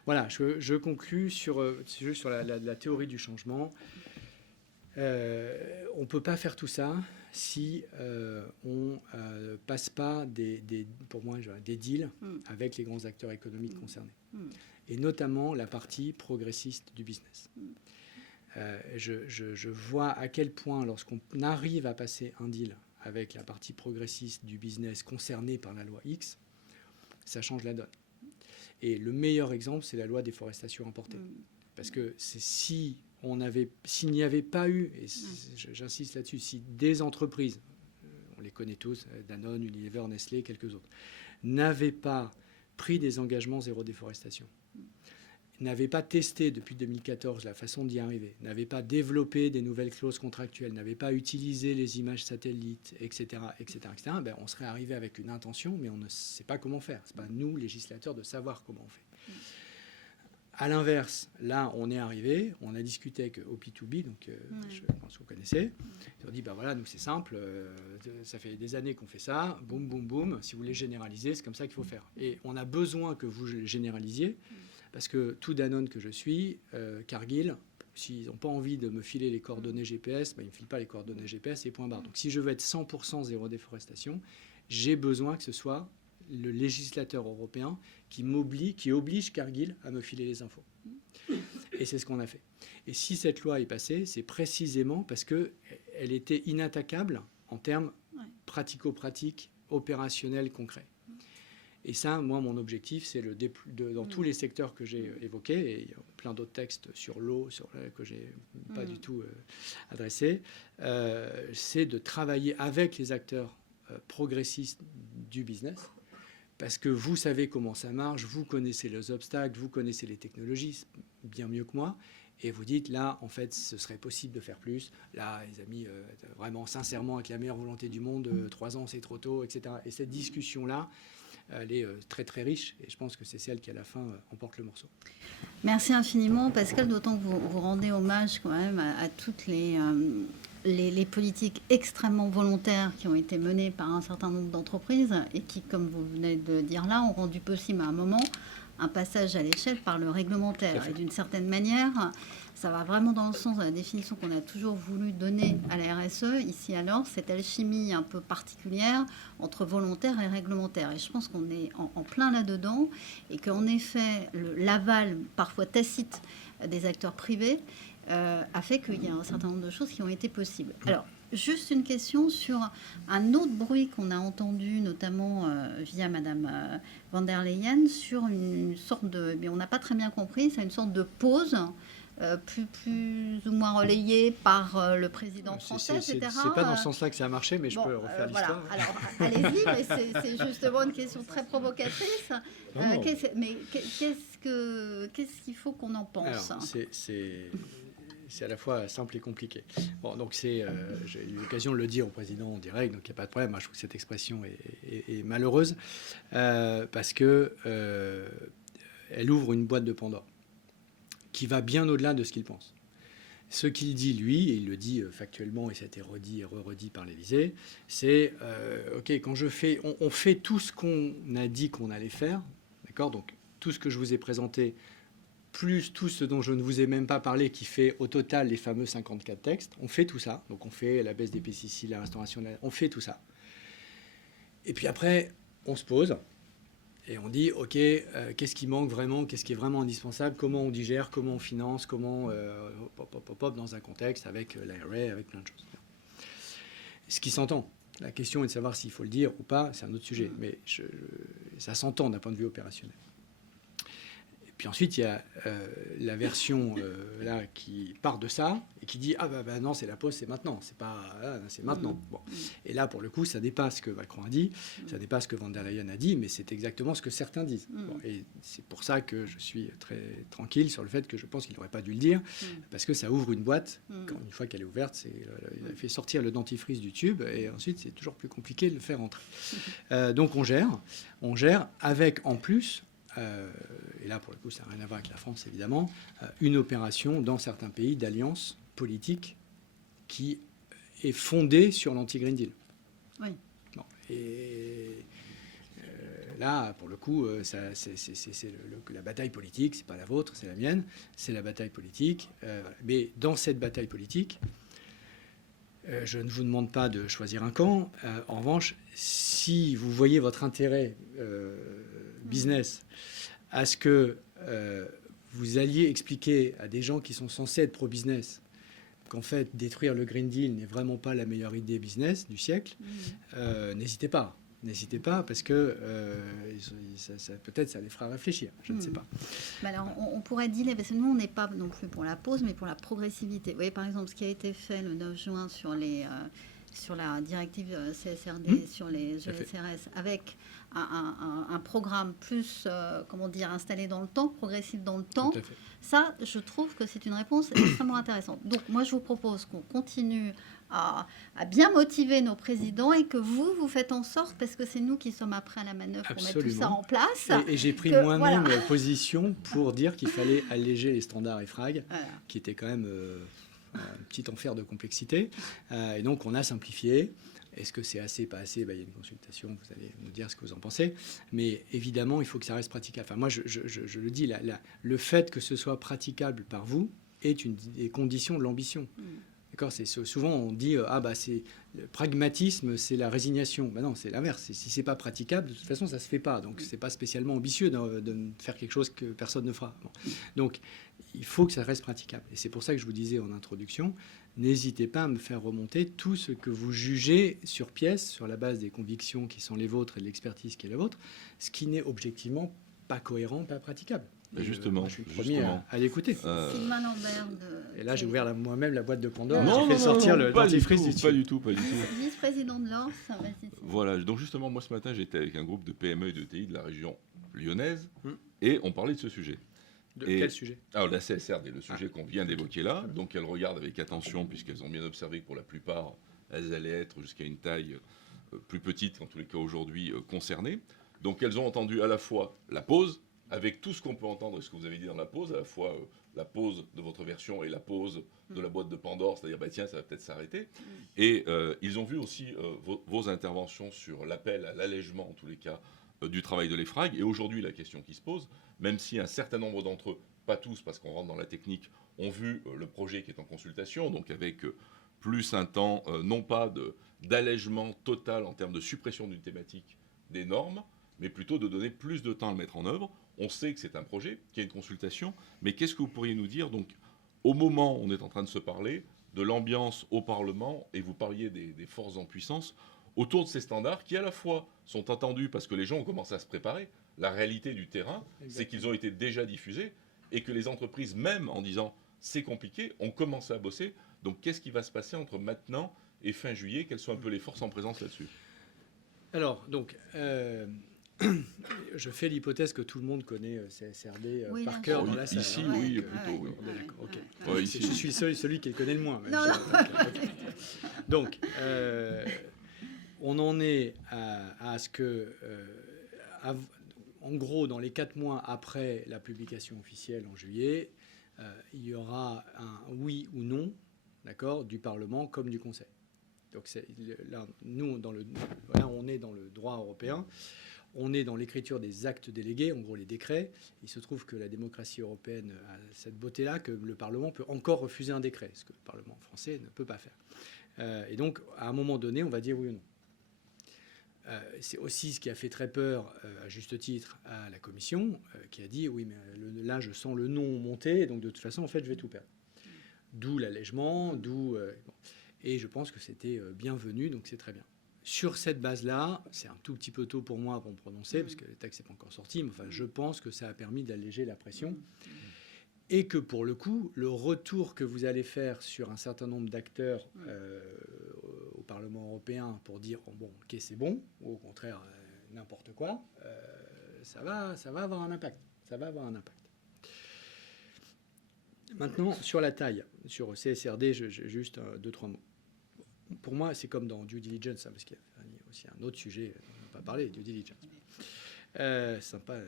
Voilà, je conclus sur la théorie du changement. On ne peut pas faire tout ça si on ne passe pas pour moi, des deals avec les grands acteurs économiques concernés. Et notamment la partie progressiste du business. Je vois à quel point, lorsqu'on arrive à passer un deal avec la partie progressiste du business concernée par la loi X, ça change la donne. Et le meilleur exemple, c'est la loi déforestation importée. Parce que s'il n'y avait pas eu, et j'insiste là-dessus, si des entreprises, on les connaît tous, Danone, Unilever, Nestlé, quelques autres, n'avaient pas pris des engagements zéro déforestation, n'avait pas testé depuis 2014 la façon d'y arriver, n'avait pas développé des nouvelles clauses contractuelles, n'avait pas utilisé les images satellites, etc., ben on serait arrivé avec une intention, mais on ne sait pas comment faire. Ce n'est pas nous, législateurs, de savoir comment on fait. À l'inverse, là, on est arrivé, on a discuté avec OP2B, donc je pense que vous connaissez. Ils ont dit, ben voilà, nous c'est simple, ça fait des années qu'on fait ça, boum, boum, boum, si vous voulez généraliser, c'est comme ça qu'il faut faire. Et on a besoin que vous généralisiez, parce que tout Danone que je suis, Cargill, s'ils n'ont pas envie de me filer les coordonnées GPS, ben ils ne me filent pas les coordonnées GPS et point barre. Donc si je veux être 100% zéro déforestation, j'ai besoin que ce soit le législateur européen qui oblige Cargill à me filer les infos. Et c'est ce qu'on a fait. Et si cette loi est passée, c'est précisément parce qu'elle était inattaquable en termes pratico-pratiques, opérationnels, concrets. Et ça, moi, mon objectif, c'est dans tous les secteurs que j'ai évoqués, et il y a plein d'autres textes sur l'eau, que je n'ai pas du tout adressés, c'est de travailler avec les acteurs progressistes du business, parce que vous savez comment ça marche, vous connaissez les obstacles, vous connaissez les technologies bien mieux que moi, et vous dites, là, en fait, ce serait possible de faire plus. Là, les amis, vraiment, sincèrement, avec la meilleure volonté du monde, 3 ans, c'est trop tôt, etc. Et cette discussion-là, elle est très, très riche, et je pense que c'est celle qui, à la fin, emporte le morceau. Merci infiniment, Pascal, d'autant que vous rendez hommage quand même à toutes les politiques extrêmement volontaires qui ont été menées par un certain nombre d'entreprises et qui, comme vous venez de dire là, ont rendu possible à un moment un passage à l'échelle par le réglementaire. Et d'une certaine manière, ça va vraiment dans le sens de la définition qu'on a toujours voulu donner à la RSE, ici alors, cette alchimie un peu particulière entre volontaire et réglementaire. Et je pense qu'on est en plein là-dedans et qu'en effet, l'aval parfois tacite des acteurs privés a fait qu'il y a un certain nombre de choses qui ont été possibles. Alors, juste une question sur un autre bruit qu'on a entendu, notamment via Madame van der Leyen, sur une sorte de... Mais on n'a pas très bien compris, c'est une sorte de pause plus ou moins relayée par le président français, etc. C'est pas dans ce sens-là que ça a marché, mais je peux refaire l'histoire. Voilà. Alors, allez-y, mais c'est justement une question très provocatrice. Mais qu'est-ce qu'il faut qu'on en pense? Alors, c'est à la fois simple et compliqué. Bon, donc j'ai eu l'occasion de le dire au président en direct, donc il n'y a pas de problème. Moi, je trouve que cette expression est malheureuse parce que elle ouvre une boîte de Pandore qui va bien au-delà de ce qu'il pense. Ce qu'il dit, lui, et il le dit factuellement, et ça a été redit et redit par l'Élysée, c'est OK, quand on fait tout ce qu'on a dit qu'on allait faire, d'accord, donc tout ce que je vous ai présenté, plus tout ce dont je ne vous ai même pas parlé, qui fait au total les fameux 54 textes, on fait tout ça. Donc on fait la baisse des pesticides, la restauration, on fait tout ça. Et puis après, on se pose et on dit, OK, qu'est-ce qui manque vraiment, qu'est-ce qui est vraiment indispensable, comment on digère, comment on finance, comment dans un contexte avec l'IRA, avec plein de choses. Ce qui s'entend. La question est de savoir s'il faut le dire ou pas, c'est un autre sujet. Mais ça s'entend d'un point de vue opérationnel. Puis ensuite, il y a la version là qui part de ça et qui dit non, c'est la pause, c'est maintenant, c'est maintenant. Bon. Et là, pour le coup, ça dépasse ce que Macron a dit, ça dépasse ce que van der Leyen a dit, mais c'est exactement ce que certains disent. Bon, et c'est pour ça que je suis très tranquille sur le fait que je pense qu'il n'aurait pas dû le dire, parce que ça ouvre une boîte. Quand, une fois qu'elle est ouverte, il a fait sortir le dentifrice du tube, et ensuite, c'est toujours plus compliqué de le faire entrer. Donc on gère avec en plus. Et là, pour le coup, ça n'a rien à voir avec la France, évidemment, une opération dans certains pays d'alliance politique qui est fondée sur l'anti-Green Deal. Oui. Bon, et là, pour le coup, c'est la bataille politique, c'est pas la vôtre, c'est la mienne, c'est la bataille politique. Mais dans cette bataille politique, je ne vous demande pas de choisir un camp. En revanche, si vous voyez votre intérêt business à ce que vous alliez expliquer à des gens qui sont censés être pro-business qu'en fait, détruire le Green Deal n'est vraiment pas la meilleure idée business du siècle, n'hésitez pas. N'hésitez pas, parce que peut-être ça les fera réfléchir. Je ne sais pas. Mais alors, on pourrait dire, parce que nous, on n'est pas non plus pour la pause, mais pour la progressivité. Vous voyez, par exemple, ce qui a été fait le 9 juin sur les sur la directive CSRD, sur les Tout à fait. GSRS, avec un programme plus, comment dire, installé dans le temps, progressif dans le temps, Tout à fait. ça, je trouve que c'est une réponse extrêmement intéressante. Donc, moi, je vous propose qu'on continue à bien motiver nos présidents et que vous faites en sorte, parce que c'est nous qui sommes après à la manœuvre pour mettre tout ça Absolument. en place. Et j'ai pris que- moi-même voilà. position pour dire qu'il fallait alléger les standards EFRAG, Voilà. qui était quand même un petit enfer de complexité. Et donc, on a simplifié. Est-ce que c'est assez, pas assez? Il y a une consultation, vous allez nous dire ce que vous en pensez. Mais évidemment, il faut que ça reste praticable. Enfin, moi, je le dis, le fait que ce soit praticable par vous est une des conditions de l'ambition. D'accord, souvent, on dit c'est le pragmatisme, c'est la résignation. Ben non, c'est l'inverse. Si c'est pas praticable, de toute façon, ça se fait pas. Donc, c'est pas spécialement ambitieux de faire quelque chose que personne ne fera. Bon. Donc, il faut que ça reste praticable. Et c'est pour ça que je vous disais en introduction, n'hésitez pas à me faire remonter tout ce que vous jugez sur pièce, sur la base des convictions qui sont les vôtres et de l'expertise qui est la vôtre, ce qui n'est objectivement pas cohérent, pas praticable. Et justement, moi, je suis le premier à l'écouter. Sylvain Lambert. Et là, j'ai ouvert moi-même la boîte de Pandore. Non, J'ai fait sortir le pas du dentifrice tout, du pas dessus. du tout, pas du tout. Vice-président de l'ORS. Vas-y. Voilà, donc justement, moi ce matin, j'étais avec un groupe de PME et de TI de la région lyonnaise et on parlait de ce sujet. De Et- quel sujet? Alors la CSRD, le sujet qu'on vient d'évoquer là, donc elles regardent avec attention puisqu'elles ont bien observé que pour la plupart, elles allaient être jusqu'à une taille plus petite, en tous les cas aujourd'hui, concernées. Donc elles ont entendu à la fois la pause, avec tout ce qu'on peut entendre, ce que vous avez dit dans la pause, à la fois la pause de votre version et la pause de la boîte de Pandore, c'est-à-dire, tiens, ça va peut-être s'arrêter. Et ils ont vu aussi vos interventions sur l'appel à l'allègement, en tous les cas, du travail de l'EFRAG. Et aujourd'hui, la question qui se pose, même si un certain nombre d'entre eux, pas tous, parce qu'on rentre dans la technique, ont vu le projet qui est en consultation, donc avec plus un temps, non pas d'allègement total en termes de suppression d'une thématique des normes, mais plutôt de donner plus de temps à le mettre en œuvre. On sait que c'est un projet, qu'il y a une consultation, mais qu'est-ce que vous pourriez nous dire, donc, au moment où on est en train de se parler, de l'ambiance au Parlement, et vous parliez des forces en puissance, autour de ces standards qui, à la fois, sont attendus parce que les gens ont commencé à se préparer. La réalité du terrain, c'est qu'ils ont été déjà diffusés, et que les entreprises, même en disant « c'est compliqué », ont commencé à bosser. Donc, qu'est-ce qui va se passer entre maintenant et fin juillet? Quelles sont un peu les forces en présence là-dessus? Alors, donc, je fais l'hypothèse que tout le monde connaît CSRD Oui, par bien cœur sûr. dans la salle. Ici, hein. oui, Ouais, plutôt, oui. On est d'accord, ok. Ouais, ici, Je suis celui qui le connaît le moins. même. Non, Donc, on en est à ce que, en gros, dans les 4 mois après la publication officielle en juillet, il y aura un oui ou non, d'accord, du Parlement comme du Conseil. Donc là, nous, là, on est dans le droit européen. On est dans l'écriture des actes délégués, en gros les décrets. Il se trouve que la démocratie européenne a cette beauté-là que le Parlement peut encore refuser un décret, ce que le Parlement français ne peut pas faire. Et donc, à un moment donné, on va dire oui ou non. C'est aussi ce qui a fait très peur, à juste titre, à la Commission, qui a dit oui, mais là, je sens le non monter, donc de toute façon, en fait, je vais tout perdre. D'où l'allègement, bon. Et je pense que c'était bienvenu, donc c'est très bien. Sur cette base-là, c'est un tout petit peu tôt pour moi pour me prononcer, parce que le texte n'est pas encore sorti, mais enfin, je pense que ça a permis d'alléger la pression. Et que pour le coup, le retour que vous allez faire sur un certain nombre d'acteurs au Parlement européen pour dire bon, ok, c'est bon, ou au contraire, n'importe quoi, ça va avoir un impact. Ça va avoir un impact. Maintenant, sur la taille, sur CSRD, j'ai juste 2-3 mots. Pour moi, c'est comme dans Due Diligence, parce qu'il y a aussi un autre sujet dont on n'a pas parlé, Due Diligence. Sympa.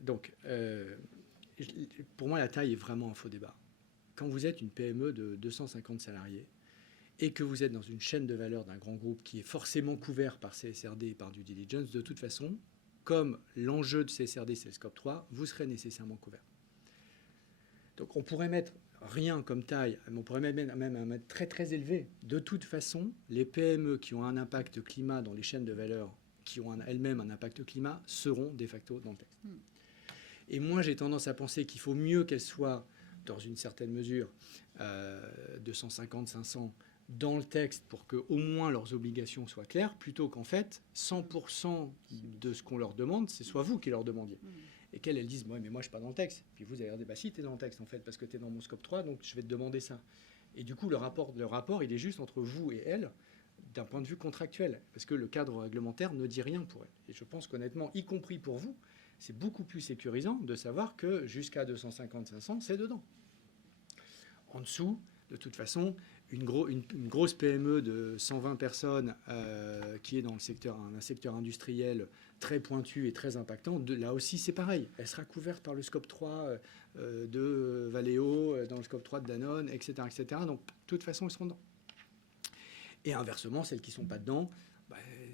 Donc, pour moi, la taille est vraiment un faux débat. Quand vous êtes une PME de 250 salariés et que vous êtes dans une chaîne de valeur d'un grand groupe qui est forcément couvert par CSRD et par Due Diligence, de toute façon, comme l'enjeu de CSRD, c'est le scope 3, vous serez nécessairement couvert. Donc on pourrait mettre rien comme taille, mais on pourrait même un mettre très très élevé. De toute façon, les PME qui ont un impact climat dans les chaînes de valeur, qui ont elles-mêmes un impact climat, seront de facto dans le texte. Et moi, j'ai tendance à penser qu'il faut mieux qu'elles soient, dans une certaine mesure, 250, 500, dans le texte pour que au moins leurs obligations soient claires, plutôt qu'en fait, 100% de ce qu'on leur demande, ce soit vous qui leur demandiez. Et qu'elles disent, ouais, mais moi, je suis pas dans le texte. Puis vous allez dire, bah si, tu es dans le texte, en fait, parce que tu es dans mon scope 3, donc je vais te demander ça. Et du coup, le rapport, il est juste entre vous et elles, d'un point de vue contractuel, parce que le cadre réglementaire ne dit rien pour elle. Et je pense qu'honnêtement, y compris pour vous, c'est beaucoup plus sécurisant de savoir que jusqu'à 250-500, c'est dedans. En dessous, de toute façon, une grosse PME de 120 personnes qui est dans un secteur industriel très pointu et très impactant, là aussi c'est pareil. Elle sera couverte par le scope 3 de Valeo, dans le scope 3 de Danone, etc., etc. Donc de toute façon, ils seront dedans. Et inversement, celles qui ne sont pas dedans,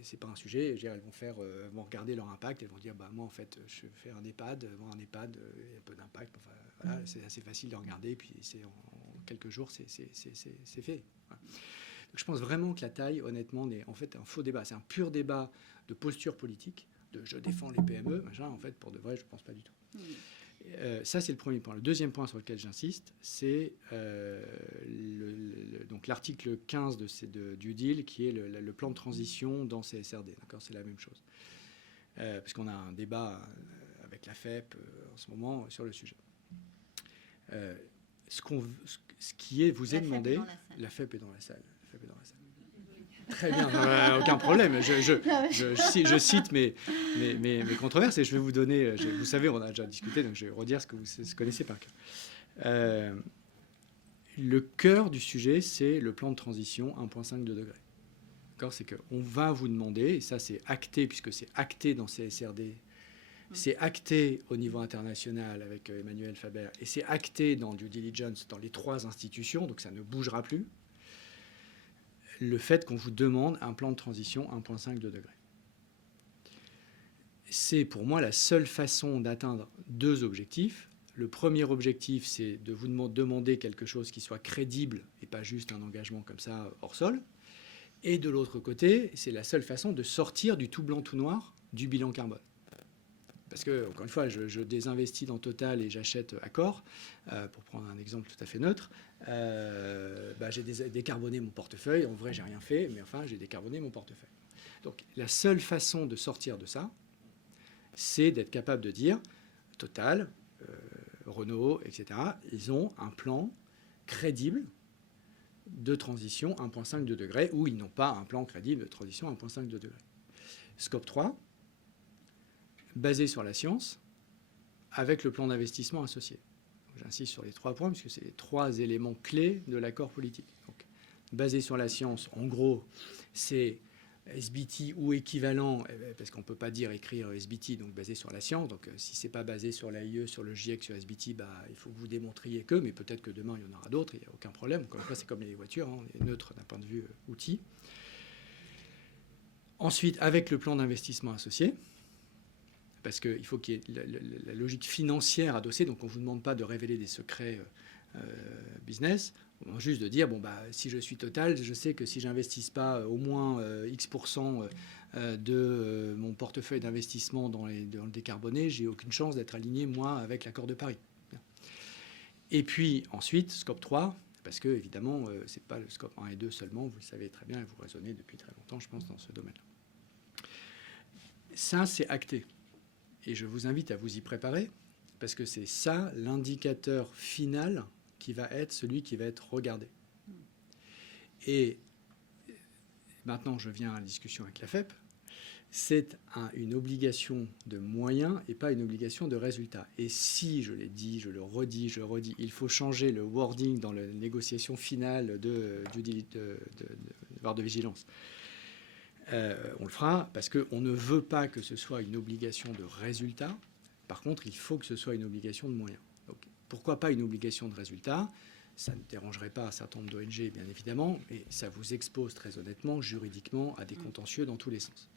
c'est pas un sujet. Je veux dire, elles vont regarder leur impact. Elles vont dire, moi en fait, je fais un EHPAD. Un EHPAD, il y a peu d'impact. Enfin, voilà, c'est assez facile de regarder. Puis en quelques jours, c'est fait. Voilà. Donc, je pense vraiment que la taille, honnêtement, est en fait un faux débat. C'est un pur débat de posture politique, de je défends les PME, machin. En fait, pour de vrai, je ne pense pas du tout. Ça, c'est le premier point. Le deuxième point sur lequel j'insiste, c'est donc l'article 15 du deal, qui est le plan de transition dans CSRD. D'accord, c'est la même chose. Parce qu'on a un débat avec la FEP en ce moment sur le sujet. Ce qui vous est demandé... La FEP est dans la salle. Très bien, aucun problème. Je cite mes controverses et je vais vous donner... vous savez, on a déjà discuté, donc je vais redire ce que vous connaissez par cœur. Le cœur du sujet, c'est le plan de transition 1,5 degrés. D'accord, c'est qu'on va vous demander, et ça c'est acté, puisque c'est acté dans CSRD, c'est acté au niveau international avec Emmanuel Faber, et c'est acté dans due diligence dans les 3 institutions, donc ça ne bougera plus. Le fait qu'on vous demande un plan de transition 1,5 degrés. C'est pour moi la seule façon d'atteindre 2 objectifs. Le premier objectif, c'est de vous demander quelque chose qui soit crédible et pas juste un engagement comme ça hors sol. Et de l'autre côté, c'est la seule façon de sortir du tout blanc tout noir du bilan carbone. Parce que, encore une fois, je désinvestis dans Total et j'achète Accor, pour prendre un exemple tout à fait neutre. J'ai décarboné mon portefeuille. En vrai, j'ai rien fait, mais enfin, j'ai décarboné mon portefeuille. Donc, la seule façon de sortir de ça, c'est d'être capable de dire Total, Renault, etc., ils ont un plan crédible de transition 1,5 degrés, ou ils n'ont pas un plan crédible de transition 1,5 degrés. Scope 3, basé sur la science, avec le plan d'investissement associé. J'insiste sur les 3 points, puisque c'est les 3 éléments clés de l'accord politique. Donc, basé sur la science, en gros, c'est SBT ou équivalent, parce qu'on ne peut pas écrire SBT, donc basé sur la science. Donc, si ce n'est pas basé sur l'AIE, sur le GIEC, sur SBT, il faut que vous démontriez que, mais peut-être que demain, il y en aura d'autres, il n'y a aucun problème. Encore une fois, c'est comme les voitures, on est neutre d'un point de vue outil. Ensuite, avec le plan d'investissement associé, parce qu'il faut qu'il y ait la logique financière adossée, donc on ne vous demande pas de révéler des secrets business, on demande juste de dire, si je suis Total, je sais que si je n'investisse pas au moins X% de mon portefeuille d'investissement dans le décarboné, j'ai aucune chance d'être aligné, moi, avec l'accord de Paris. Et puis ensuite, scope 3, parce que évidemment, ce n'est pas le scope 1 et 2 seulement, vous le savez très bien, et vous raisonnez depuis très longtemps, je pense, dans ce domaine-là. Ça, c'est acté. Et je vous invite à vous y préparer, parce que c'est ça l'indicateur final qui va être celui qui va être regardé. Et maintenant, je viens à la discussion avec la FEP. C'est une obligation de moyens et pas une obligation de résultat. Et si, je l'ai dit, je le redis, il faut changer le wording dans la négociation finale de vigilance. On le fera parce qu'on ne veut pas que ce soit une obligation de résultat. Par contre, il faut que ce soit une obligation de moyens. Donc, pourquoi pas une obligation de résultat ? Ça ne dérangerait pas un certain nombre d'ONG, bien évidemment, mais ça vous expose très honnêtement, juridiquement, à des contentieux dans tous les sens.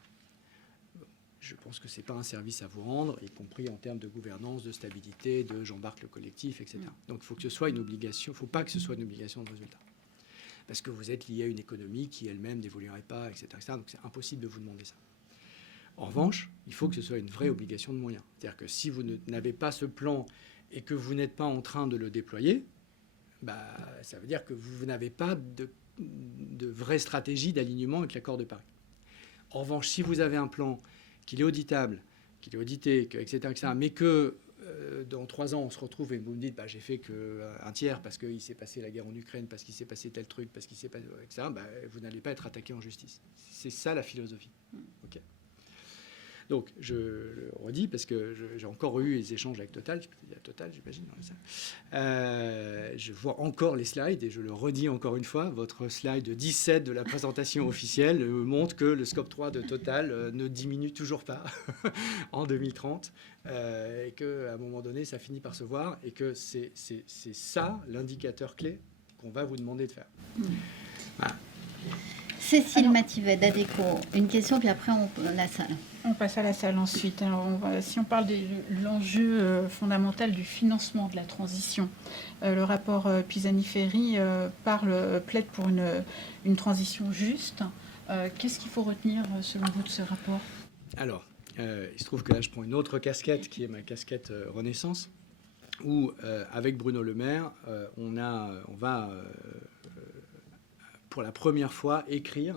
Je pense que ce n'est pas un service à vous rendre, y compris en termes de gouvernance, de stabilité, de j'embarque le collectif, etc. Donc il faut que ce soit une obligation, il ne faut pas que ce soit une obligation de résultat. Parce que vous êtes lié à une économie qui elle-même n'évoluerait pas, etc., etc. Donc c'est impossible de vous demander ça. En revanche, il faut que ce soit une vraie obligation de moyens. C'est-à-dire que si vous n'avez pas ce plan et que vous n'êtes pas en train de le déployer, ça veut dire que vous n'avez pas de vraie stratégie d'alignement avec l'accord de Paris. En revanche, si vous avez un plan qu'il est auditable, qu'il est audité, etc., mais que dans 3 ans, on se retrouve et vous me dites, bah, j'ai fait qu'un tiers parce qu'il s'est passé la guerre en Ukraine, parce qu'il s'est passé tel truc, parce qu'il s'est passé, etc., bah, vous n'allez pas être attaqué en justice. C'est ça la philosophie. Okay. Donc, je le redis parce que j'ai encore eu des échanges avec Total. Il y a Total, j'imagine. Je vois encore les slides et je le redis encore une fois. Votre slide 17 de la présentation officielle montre que le scope 3 de Total ne diminue toujours pas en 2030 et qu'à un moment donné, ça finit par se voir et que c'est ça l'indicateur clé qu'on va vous demander de faire. Voilà. Cécile Mativet d'Adéco, une question, puis après la salle. On passe à la salle ensuite. Alors si on parle de l'enjeu fondamental du financement de la transition, le rapport Pisani-Ferry plaide pour une transition juste. Qu'est-ce qu'il faut retenir selon vous de ce rapport ? Alors, il se trouve que là, je prends une autre casquette qui est ma casquette Renaissance, où avec Bruno Le Maire, on va pour la première fois écrire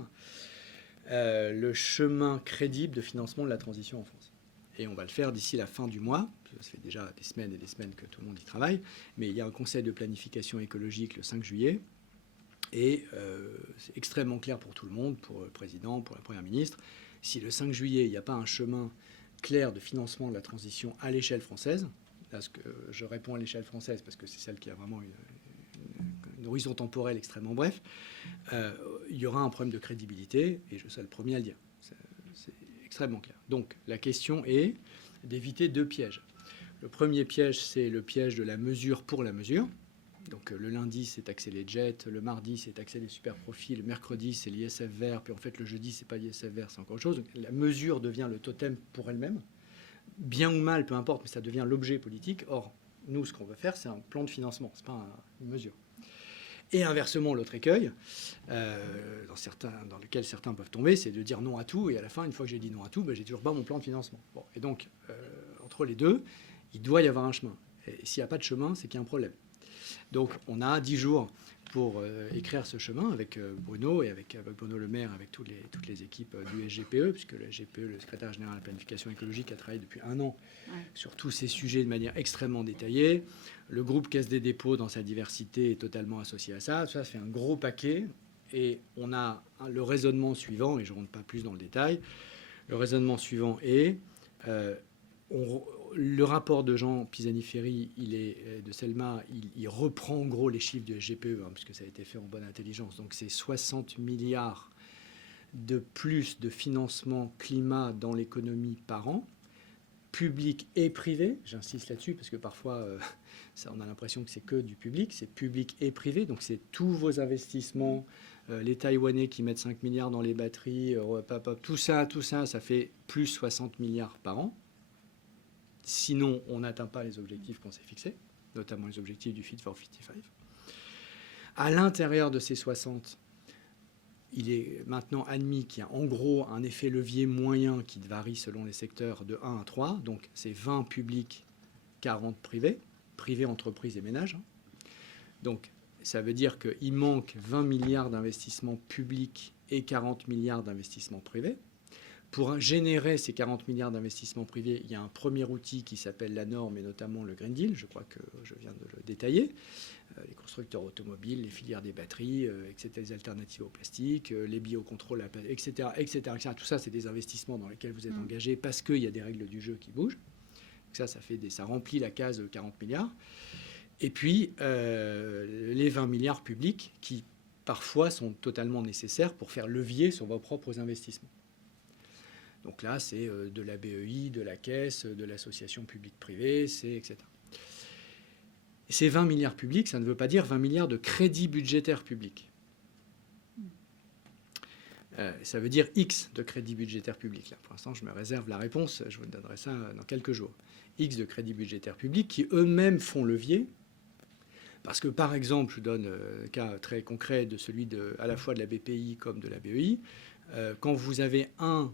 le chemin crédible de financement de la transition en France. Et on va le faire d'ici la fin du mois. Ça fait déjà des semaines et des semaines que tout le monde y travaille. Mais il y a un conseil de planification écologique le 5 juillet. Et c'est extrêmement clair pour tout le monde, pour le président, pour la première ministre. Si le 5 juillet, il n'y a pas un chemin clair de financement de la transition à l'échelle française, là, je réponds à l'échelle française parce que c'est celle qui a vraiment une horizon temporel extrêmement bref, il y aura un problème de crédibilité, et je suis le premier à le dire. C'est extrêmement clair. Donc, la question est d'éviter 2 pièges. Le premier piège, c'est le piège de la mesure pour la mesure. Donc, le lundi, c'est taxer les jets, le mardi, c'est taxer les super profits, le mercredi, c'est l'ISF vert, puis en fait, le jeudi, c'est pas l'ISF vert, c'est encore autre chose. Donc, la mesure devient le totem pour elle-même. Bien ou mal, peu importe, mais ça devient l'objet politique. Or, nous, ce qu'on veut faire, c'est un plan de financement, c'est pas une mesure. Et inversement, l'autre écueil, dans lequel certains peuvent tomber, c'est de dire non à tout. Et à la fin, une fois que j'ai dit non à tout, j'ai toujours pas mon plan de financement. Bon, et donc, entre les deux, il doit y avoir un chemin. Et s'il n'y a pas de chemin, c'est qu'il y a un problème. Donc, on a 10 jours pour écrire ce chemin avec Bruno et avec Bruno Le Maire, avec toutes les équipes du SGPE, puisque le SGPE, le secrétaire général de la planification écologique, a travaillé depuis 1 an sur tous ces sujets de manière extrêmement détaillée. Le groupe Caisse des dépôts, dans sa diversité, est totalement associé à ça. Ça fait un gros paquet. Et on a le raisonnement suivant, et je ne rentre pas plus dans le détail. Le raisonnement suivant est... le rapport de Jean Pisani-Ferry, de Selma, il reprend en gros les chiffres du SGPE, puisque ça a été fait en bonne intelligence. Donc c'est 60 milliards de plus de financement climat dans l'économie par an, public et privé. J'insiste là-dessus parce que parfois, on a l'impression que c'est que du public. C'est public et privé, donc c'est tous vos investissements. Les Taïwanais qui mettent 5 milliards dans les batteries, tout ça, ça fait plus 60 milliards par an. Sinon, on n'atteint pas les objectifs qu'on s'est fixés, notamment les objectifs du Fit for 55. À l'intérieur de ces 60, il est maintenant admis qu'il y a en gros un effet levier moyen qui varie selon les secteurs de 1 à 3. Donc, c'est 20 publics, 40 privés, entreprises et ménages. Donc, ça veut dire qu'il manque 20 milliards d'investissements publics et 40 milliards d'investissements privés. Pour générer ces 40 milliards d'investissements privés, il y a un premier outil qui s'appelle la norme et notamment le Green Deal. Je crois que je viens de le détailler. Les constructeurs automobiles, les filières des batteries, etc., les alternatives au plastique, les biocontrôles, etc., etc. Tout ça, c'est des investissements dans lesquels vous êtes engagés parce qu'il y a des règles du jeu qui bougent. Donc ça remplit la case 40 milliards. Et puis, les 20 milliards publics qui, parfois, sont totalement nécessaires pour faire levier sur vos propres investissements. Donc là, c'est de la BEI, de la Caisse, de l'association publique-privée, etc. Et ces 20 milliards publics, ça ne veut pas dire 20 milliards de crédits budgétaires publics. Ça veut dire X de crédits budgétaires publics. Là, pour l'instant, je me réserve la réponse. Je vous donnerai ça dans quelques jours. X de crédits budgétaires publics qui eux-mêmes font levier. Parce que, par exemple, je vous donne un cas très concret de celui à la fois de la BPI comme de la BEI. Quand vous avez un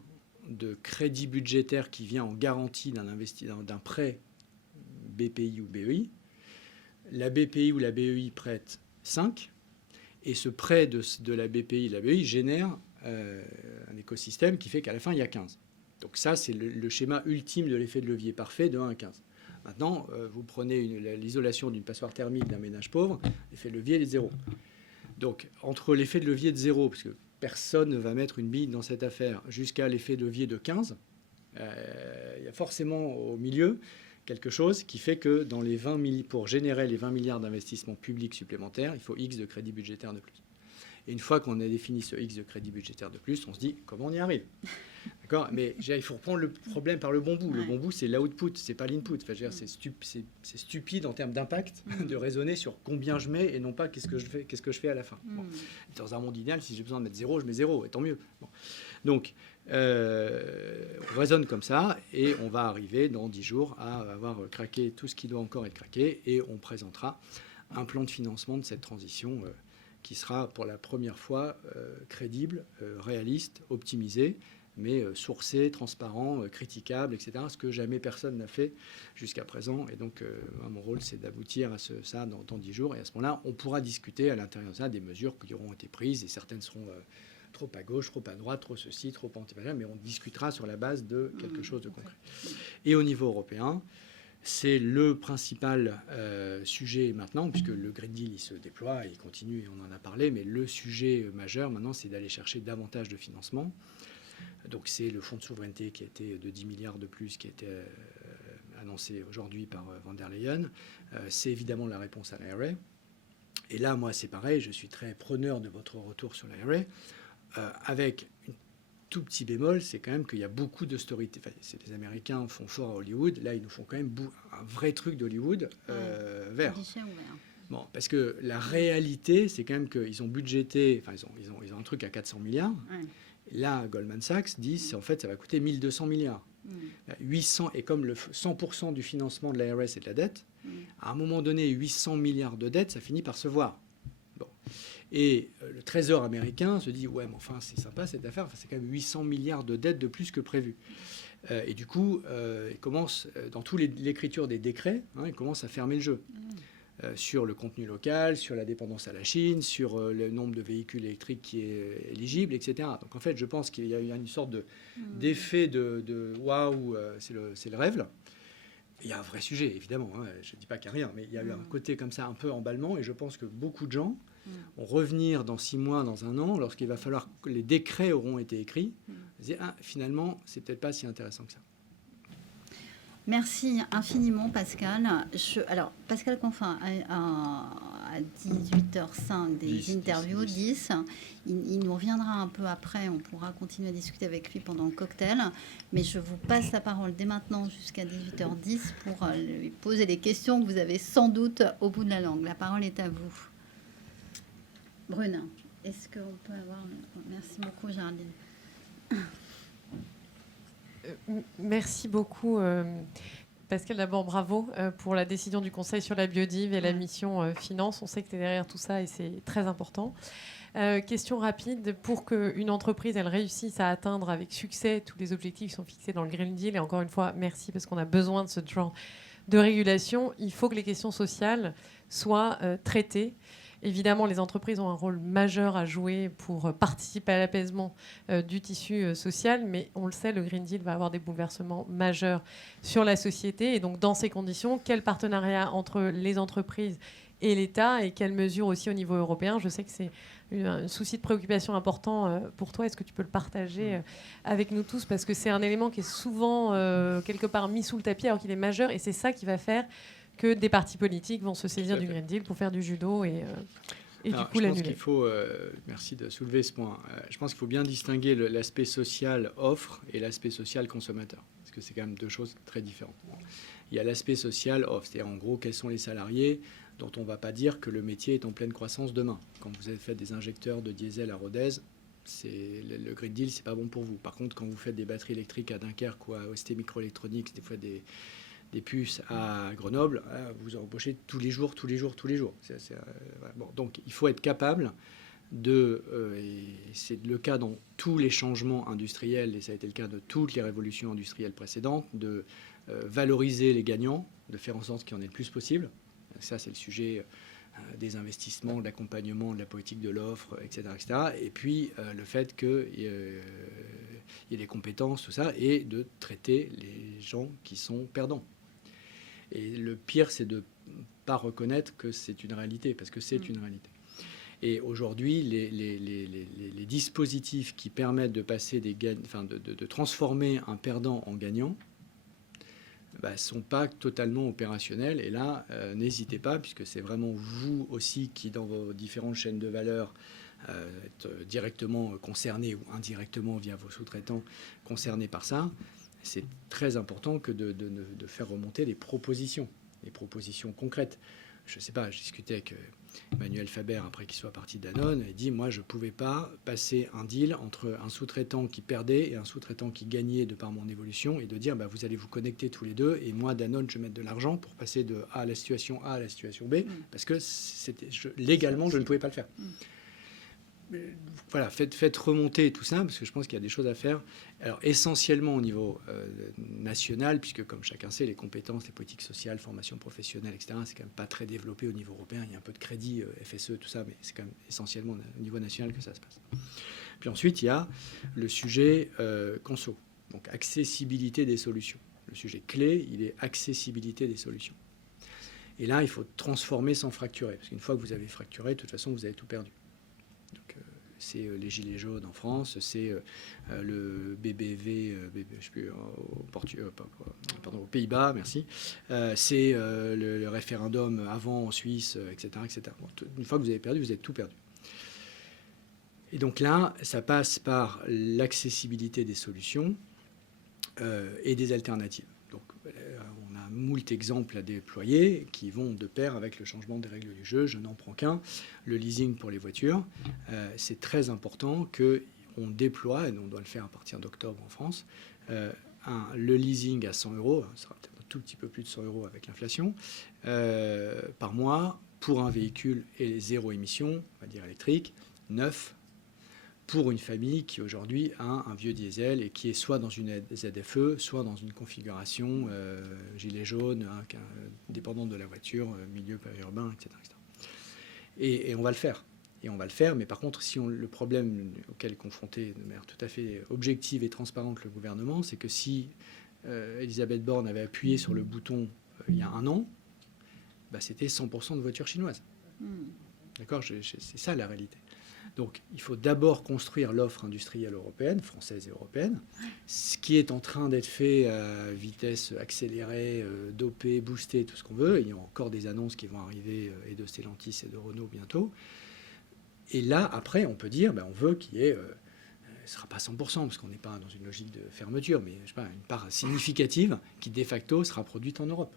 de crédit budgétaire qui vient en garantie d'un prêt BPI ou BEI, la BPI ou la BEI prête 5, et ce prêt de la BPI et la BEI génère un écosystème qui fait qu'à la fin, il y a 15. Donc ça, c'est le schéma ultime de l'effet de levier parfait de 1 à 15. Maintenant, vous prenez l'isolation d'une passoire thermique d'un ménage pauvre, l'effet de levier est de 0. Donc, entre l'effet de levier de 0, parce que personne ne va mettre une bille dans cette affaire, jusqu'à l'effet de levier de 15, il y a forcément au milieu quelque chose qui fait que pour générer les 20 milliards d'investissements publics supplémentaires, il faut X de crédit budgétaire de plus. Et une fois qu'on a défini ce X de crédit budgétaire de plus, on se dit comment on y arrive. D'accord ? Mais il faut reprendre le problème par le bon bout. Le bon bout, c'est l'output, c'est pas l'input. Enfin, c'est stupide en termes d'impact de raisonner sur combien je mets et non pas qu'est-ce que je fais à la fin. Bon. Dans un monde idéal, si j'ai besoin de mettre 0, je mets 0, et tant mieux. Bon. Donc, on raisonne comme ça et on va arriver dans 10 jours à avoir craqué tout ce qui doit encore être craqué et on présentera un plan de financement de cette transition qui sera pour la première fois crédible, réaliste, optimisé, mais sourcé, transparent, critiquable, etc. Ce que jamais personne n'a fait jusqu'à présent. Et donc, mon rôle, c'est d'aboutir à ça dans 10 jours. Et à ce moment-là, on pourra discuter à l'intérieur de ça des mesures qui auront été prises. Et certaines seront trop à gauche, trop à droite, trop ceci, trop anti, mais on discutera sur la base de quelque chose de concret. Et au niveau européen, c'est le principal sujet maintenant, puisque le Green Deal, il se déploie, il continue, et on en a parlé, mais le sujet majeur maintenant, c'est d'aller chercher davantage de financement. Donc c'est le fonds de souveraineté qui a été de 10 milliards de plus, qui a été annoncé aujourd'hui par Van der Leyen. C'est évidemment la réponse à l'IRA. Et là, moi, c'est pareil, je suis très preneur de votre retour sur l'IRA, avec un tout petit bémol, c'est quand même qu'il y a beaucoup de storytelling. Enfin, les Américains font fort à Hollywood, là, ils nous font quand même un vrai truc d'Hollywood vert. Bon, parce que la réalité, c'est quand même qu'ils ont budgété, enfin, ils ont un truc à 400 milliards. Là, Goldman Sachs dit en fait, ça va coûter 1200 milliards. 800, et comme le 100% du financement de l'ARS est de la dette, à un moment donné, 800 milliards de dettes, ça finit par se voir. Bon. Et le Trésor américain se dit, ouais, mais enfin, c'est sympa cette affaire, enfin, c'est quand même 800 milliards de dettes de plus que prévu. Et du coup, il commence, dans toute l'écriture des décrets, il commence à fermer le jeu. Sur le contenu local, sur la dépendance à la Chine, sur le nombre de véhicules électriques qui est éligible, etc. Donc en fait, je pense qu'il y a eu une sorte d'effet de waouh, c'est le rêve. Là. Il y a un vrai sujet, évidemment. Je ne dis pas qu'il n'y a rien, mais il y a eu un côté comme ça, un peu emballement. Et je pense que beaucoup de gens vont revenir dans 6 mois, dans 1 an, lorsqu'il va falloir que les décrets auront été écrits, se dire, finalement, c'est peut-être pas si intéressant que ça. Merci infiniment, Pascal. Alors, Pascal Canfin, à 18h05 des interviews, 10. Il nous reviendra un peu après. On pourra continuer à discuter avec lui pendant le cocktail. Mais je vous passe la parole dès maintenant jusqu'à 18h10 pour lui poser des questions que vous avez sans doute au bout de la langue. La parole est à vous. Brune, est-ce qu'on peut avoir... Merci beaucoup, Géraldine. Merci beaucoup, Pascal. D'abord, bravo pour la décision du Conseil sur la biodive et la mission finance. On sait que tu es derrière tout ça et c'est très important. Question rapide, pour qu'une entreprise elle réussisse à atteindre avec succès tous les objectifs qui sont fixés dans le Green Deal, et encore une fois, merci parce qu'on a besoin de ce genre de régulation, il faut que les questions sociales soient traitées. Évidemment, les entreprises ont un rôle majeur à jouer pour participer à l'apaisement du tissu social, mais on le sait, le Green Deal va avoir des bouleversements majeurs sur la société. Et donc, dans ces conditions, quel partenariat entre les entreprises et l'État, et quelles mesures aussi au niveau européen? Je sais que c'est un souci de préoccupation important pour toi. Est-ce que tu peux le partager avec nous tous? Parce que c'est un élément qui est souvent quelque part mis sous le tapis alors qu'il est majeur, et c'est ça qui va faire que des partis politiques vont se saisir du Green Deal pour faire du judo et du coup l'annuler. Merci de soulever ce point. Je pense qu'il faut bien distinguer l'aspect social offre et l'aspect social consommateur, parce que c'est quand même deux choses très différentes. Il y a l'aspect social offre, c'est-à-dire en gros quels sont les salariés dont on ne va pas dire que le métier est en pleine croissance demain. Quand vous avez fait des injecteurs de diesel à Rodez, le Green Deal, c'est pas bon pour vous. Par contre, quand vous faites des batteries électriques à Dunkerque ou à OST Microelectronics, des fois des puces à Grenoble, vous embauchez tous les jours. Bon, donc, il faut être capable et c'est le cas dans tous les changements industriels, et ça a été le cas de toutes les révolutions industrielles précédentes, de valoriser les gagnants, de faire en sorte qu'il y en ait le plus possible. Ça, c'est le sujet des investissements, de l'accompagnement, de la politique de l'offre, etc. Et puis, le fait qu'il y ait des compétences, tout ça, et de traiter les gens qui sont perdants. Et le pire, c'est de ne pas reconnaître que c'est une réalité, parce que c'est une réalité. Et aujourd'hui, les dispositifs qui permettent de passer de transformer un perdant en gagnant ne sont pas totalement opérationnels. Et là, n'hésitez pas, puisque c'est vraiment vous aussi qui, dans vos différentes chaînes de valeur, êtes directement concernés ou indirectement via vos sous-traitants concernés par ça. C'est très important que de faire remonter des propositions concrètes. Je ne sais pas, je discutais avec Emmanuel Faber après qu'il soit parti de Danone, et dit, moi, je ne pouvais pas passer un deal entre un sous-traitant qui perdait et un sous-traitant qui gagnait de par mon évolution, et de dire, vous allez vous connecter tous les deux, et moi, Danone, je vais mettre de l'argent pour passer de A à la situation A à la situation B, parce que légalement, je ne pouvais pas le faire. Voilà, faites remonter tout ça, parce que je pense qu'il y a des choses à faire. Alors, essentiellement au niveau national, puisque comme chacun sait, les compétences, les politiques sociales, formation professionnelle, etc., c'est quand même pas très développé au niveau européen. Il y a un peu de crédit, FSE, tout ça, mais c'est quand même essentiellement au niveau national que ça se passe. Puis ensuite, il y a le sujet conso, donc accessibilité des solutions. Le sujet clé, il est accessibilité des solutions. Et là, il faut transformer sans fracturer, parce qu'une fois que vous avez fracturé, de toute façon, vous avez tout perdu. C'est les Gilets jaunes en France, c'est le BBV, je sais plus, aux Pays-Bas, merci. C'est le référendum avant en Suisse, etc. etc. Bon, une fois que vous avez perdu, vous avez tout perdu. Et donc là, ça passe par l'accessibilité des solutions et des alternatives. Donc, on a moult exemples à déployer qui vont de pair avec le changement des règles du jeu. Je n'en prends qu'un, le leasing pour les voitures. C'est très important qu'on déploie, et on doit le faire à partir d'octobre en France, le leasing à 100 €, ça sera peut-être un tout petit peu plus de 100 € avec l'inflation, par mois pour un véhicule et zéro émission, on va dire électrique, neuf, pour une famille qui aujourd'hui a un vieux diesel et qui est soit dans une ZFE, soit dans une configuration gilet jaune, dépendante de la voiture, milieu périurbain, etc. Et on va le faire. Et on va le faire, mais par contre, le problème auquel est confronté de manière tout à fait objective et transparente le gouvernement, c'est que si Elisabeth Borne avait appuyé sur le bouton il y a un an, c'était 100% de voitures chinoises. D'accord, c'est ça la réalité. Donc, il faut d'abord construire l'offre industrielle européenne, française et européenne, ce qui est en train d'être fait à vitesse accélérée, dopée, boostée, tout ce qu'on veut. Il y a encore des annonces qui vont arriver, et de Stellantis et de Renault bientôt. Et là, après, on peut dire, on veut qu'il y ait, ce ne sera pas 100%, parce qu'on n'est pas dans une logique de fermeture, mais je sais pas, une part significative qui, de facto, sera produite en Europe.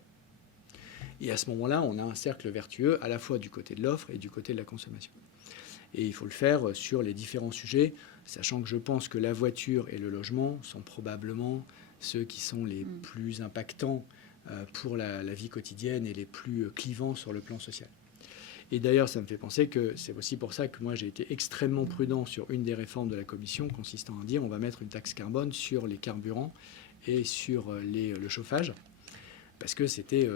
Et à ce moment-là, on a un cercle vertueux à la fois du côté de l'offre et du côté de la consommation. Et il faut le faire sur les différents sujets, sachant que je pense que la voiture et le logement sont probablement ceux qui sont les plus impactants pour la vie quotidienne et les plus clivants sur le plan social. Et d'ailleurs, ça me fait penser que c'est aussi pour ça que moi, j'ai été extrêmement prudent sur une des réformes de la Commission, consistant à dire on va mettre une taxe carbone sur les carburants et sur le chauffage, parce que c'était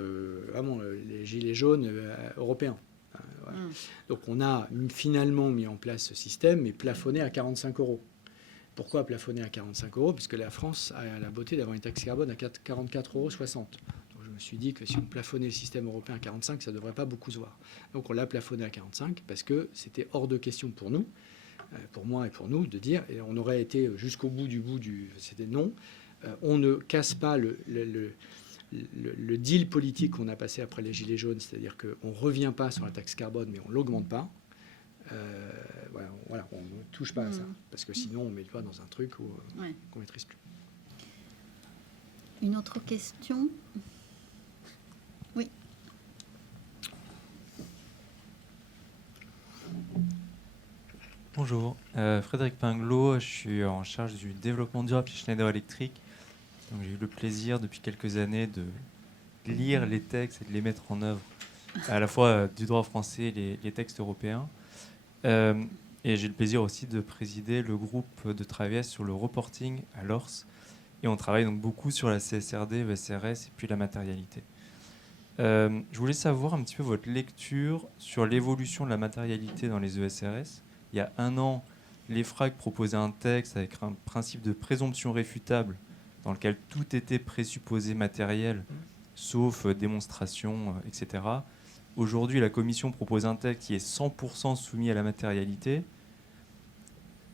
vraiment les gilets jaunes européens. Voilà. Donc on a finalement mis en place ce système, mais plafonné à 45 €. Pourquoi plafonner à 45 €? Puisque la France a la beauté d'avoir une taxe carbone à 44,60 €. Donc je me suis dit que si on plafonnait le système européen à 45, ça ne devrait pas beaucoup se voir. Donc on l'a plafonné à 45 parce que c'était hors de question pour nous, pour moi et pour nous, de dire, et on aurait été jusqu'au bout du c'était non, on ne casse pas le deal politique qu'on a passé après les Gilets jaunes, c'est-à-dire qu'on ne revient pas sur la taxe carbone, mais on ne l'augmente pas. Voilà, on ne touche pas à ça, parce que sinon on met le doigt dans un truc qu'on ne maîtrise plus. Une autre question? Oui. Bonjour, Frédéric Pinglot, je suis en charge du développement durable chez Schneider Electric. Donc, j'ai eu le plaisir depuis quelques années de lire les textes et de les mettre en œuvre, à la fois du droit français et les textes européens. Et j'ai le plaisir aussi de présider le groupe de travail sur le reporting à l'ORS. Et on travaille donc beaucoup sur la CSRD, ESRS et puis la matérialité. Je voulais savoir un petit peu votre lecture sur l'évolution de la matérialité dans les ESRS. Il y a un an, l'EFRAG proposait un texte avec un principe de présomption réfutable dans lequel tout était présupposé matériel sauf démonstration, etc. Aujourd'hui, la Commission propose un texte qui est 100% soumis à la matérialité.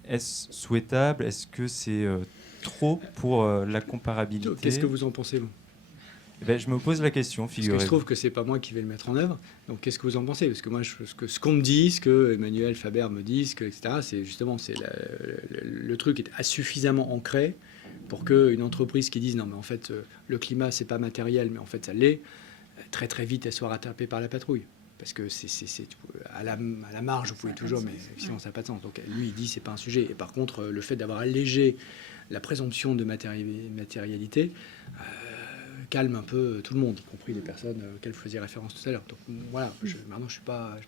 Est-ce souhaitable? Est-ce que c'est trop pour la comparabilité? Qu'est-ce que vous en pensez, vous? Je me pose la question, Parce que figurez-vous. je trouve que c'est pas moi qui vais le mettre en œuvre. Donc, qu'est-ce que vous en pensez? Parce que moi, ce qu'on me dit, ce que Emmanuel Faber me dit, etc., c'est justement, le truc est suffisamment ancré pour qu'une entreprise qui dise non, mais en fait, le climat, c'est pas matériel, mais en fait, ça l'est, très très vite, elle soit rattrapée par la patrouille. Parce que c'est à la marge, vous pouvez toujours, mais sinon, ça n'a pas de sens. Donc, lui, il dit c'est pas un sujet. Et par contre, le fait d'avoir allégé la présomption de matérialité calme un peu tout le monde, y compris les personnes auxquelles vous faisiez référence tout à l'heure. Donc voilà, maintenant c'est pas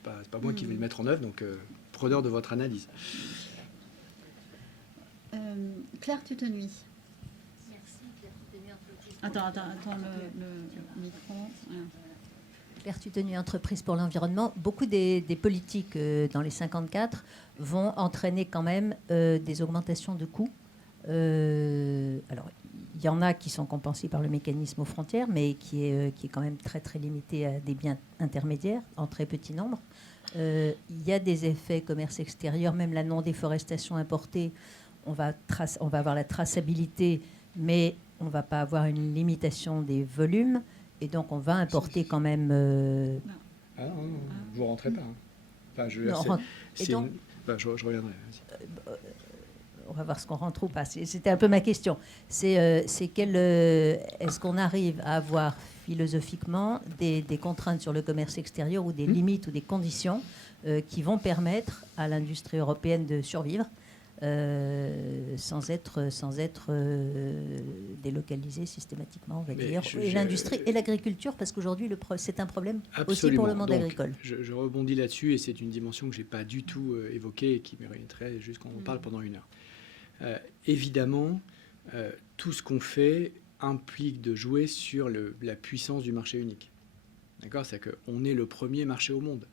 moi qui vais le mettre en œuvre, donc preneur de votre analyse. Claire Tutenuy. Merci, Claire Tutenuy, entreprise. Attends, le micro. Voilà. Claire Tutenuy, entreprise pour l'environnement. Beaucoup des politiques dans les 54 vont entraîner quand même des augmentations de coûts. Alors, il y en a qui sont compensés par le mécanisme aux frontières, mais qui est quand même très très limité à des biens intermédiaires, en très petit nombre. Il y a des effets commerce extérieur, même la non-déforestation importée, on va avoir la traçabilité, mais on ne va pas avoir une limitation des volumes, et donc on va importer quand même... Ah non, vous ne rentrez pas. Hein. Enfin, je reviendrai. On va voir ce qu'on rentre ou pas. C'était un peu ma question. Est-ce qu'on arrive à avoir philosophiquement des contraintes sur le commerce extérieur ou des limites ou des conditions qui vont permettre à l'industrie européenne de survivre sans être délocalisée systématiquement, on va dire. Et l'industrie et l'agriculture, parce qu'aujourd'hui, c'est un problème aussi pour le monde agricole. Je rebondis là-dessus, et c'est une dimension que je n'ai pas du tout évoquée et qui mériterait juste qu'on en parle pendant une heure. Évidemment, tout ce qu'on fait implique de jouer sur la puissance du marché unique. D'accord ? C'est-à-dire qu'on est le premier marché au monde.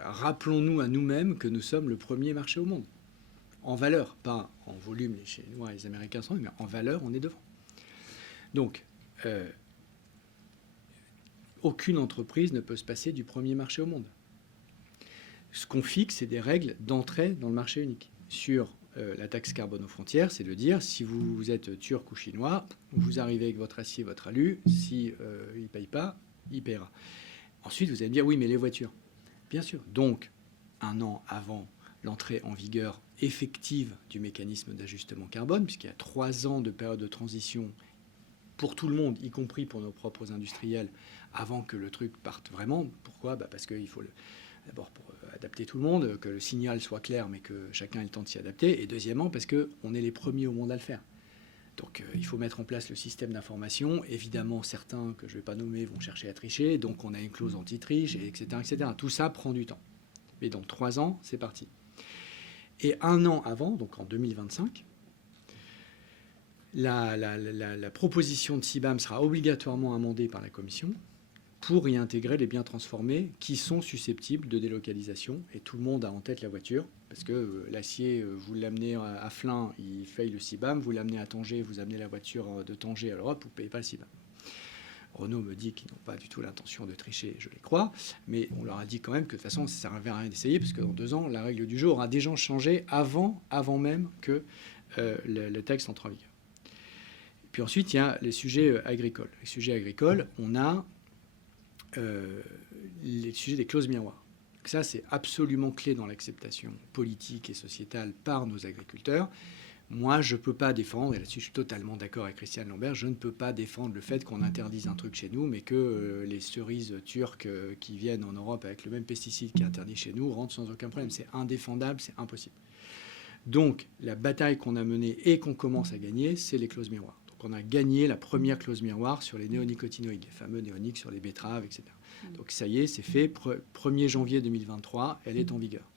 Rappelons-nous à nous-mêmes que nous sommes le premier marché au monde. En valeur, pas en volume, les Chinois et les Américains sont, mais en valeur, on est devant. Donc, aucune entreprise ne peut se passer du premier marché au monde. Ce qu'on fixe, c'est des règles d'entrée dans le marché unique. Sur la taxe carbone aux frontières, c'est de dire, si vous êtes turc ou chinois, vous arrivez avec votre acier, votre alu, si il ne paye pas, il paiera. Ensuite, vous allez me dire, oui, mais les voitures. Bien sûr. Donc, un an avant l'entrée en vigueur effective du mécanisme d'ajustement carbone, puisqu'il y a 3 ans de période de transition pour tout le monde, y compris pour nos propres industriels, avant que le truc parte vraiment. Pourquoi ? Parce qu'il faut d'abord pour adapter tout le monde, que le signal soit clair, mais que chacun ait le temps de s'y adapter. Et deuxièmement, parce qu'on est les premiers au monde à le faire. Donc il faut mettre en place le système d'information. Évidemment, certains que je ne vais pas nommer vont chercher à tricher. Donc on a une clause anti-triche, etc., etc. Tout ça prend du temps. Mais dans 3 ans, c'est parti. Et 1 an avant, donc en 2025, la proposition de CBAM sera obligatoirement amendée par la Commission pour y intégrer les biens transformés qui sont susceptibles de délocalisation. Et tout le monde a en tête la voiture, parce que l'acier, vous l'amenez à Flins, il faille le CBAM, vous l'amenez à Tanger, vous amenez la voiture de Tanger à l'Europe, vous ne payez pas le CBAM. Renault me dit qu'ils n'ont pas du tout l'intention de tricher, je les crois, mais on leur a dit quand même que de toute façon, ça ne servait à rien d'essayer, parce que dans 2 ans, la règle du jeu aura déjà changé avant même que le texte entre en vigueur. Puis ensuite, il y a les sujets agricoles. Les sujets agricoles, on a les sujets des clauses miroirs. Donc ça, c'est absolument clé dans l'acceptation politique et sociétale par nos agriculteurs. Moi, je ne peux pas défendre, et là-dessus je suis totalement d'accord avec Christiane Lambert, je ne peux pas défendre le fait qu'on interdise un truc chez nous, mais que les cerises turques qui viennent en Europe avec le même pesticide qui est interdit chez nous rentrent sans aucun problème. C'est indéfendable, c'est impossible. Donc, la bataille qu'on a menée et qu'on commence à gagner, c'est les clauses miroirs. Donc, on a gagné la première clause miroir sur les néonicotinoïdes, les fameux néoniques sur les betteraves, etc. Donc, ça y est, c'est fait. 1er janvier 2023, elle est en vigueur.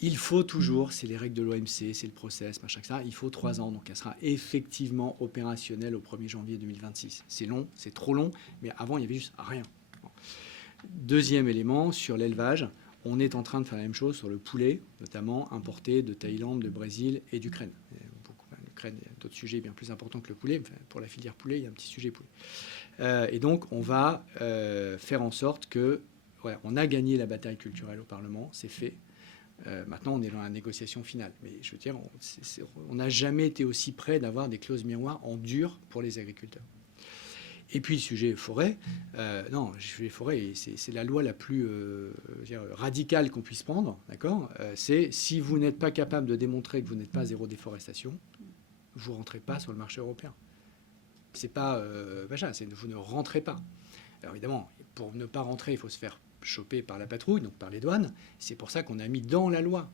Il faut toujours, c'est les règles de l'OMC, c'est le process, machin que ça, il faut 3 ans. Donc elle sera effectivement opérationnelle au 1er janvier 2026. C'est long, c'est trop long, mais avant, il n'y avait juste rien. Bon. Deuxième élément, sur l'élevage, on est en train de faire la même chose sur le poulet, notamment importé de Thaïlande, de Brésil et d'Ukraine. traîne d'autres sujets bien plus importants que le poulet. Enfin, pour la filière poulet, il y a un petit sujet poulet. Et donc, on va faire en sorte que... Voilà, on a gagné la bataille culturelle au Parlement, c'est fait. Maintenant, on est dans la négociation finale. Mais je veux dire, on n'a jamais été aussi près d'avoir des clauses miroirs en dur pour les agriculteurs. Et puis, le sujet forêt. Non, le sujet forêt, c'est la loi la plus radicale qu'on puisse prendre. D'accord, c'est si vous n'êtes pas capable de démontrer que vous n'êtes pas zéro déforestation, vous ne rentrez pas sur le marché européen. C'est pas vous ne rentrez pas. Alors évidemment, pour ne pas rentrer, il faut se faire choper par la patrouille, donc par les douanes. C'est pour ça qu'on a mis dans la loi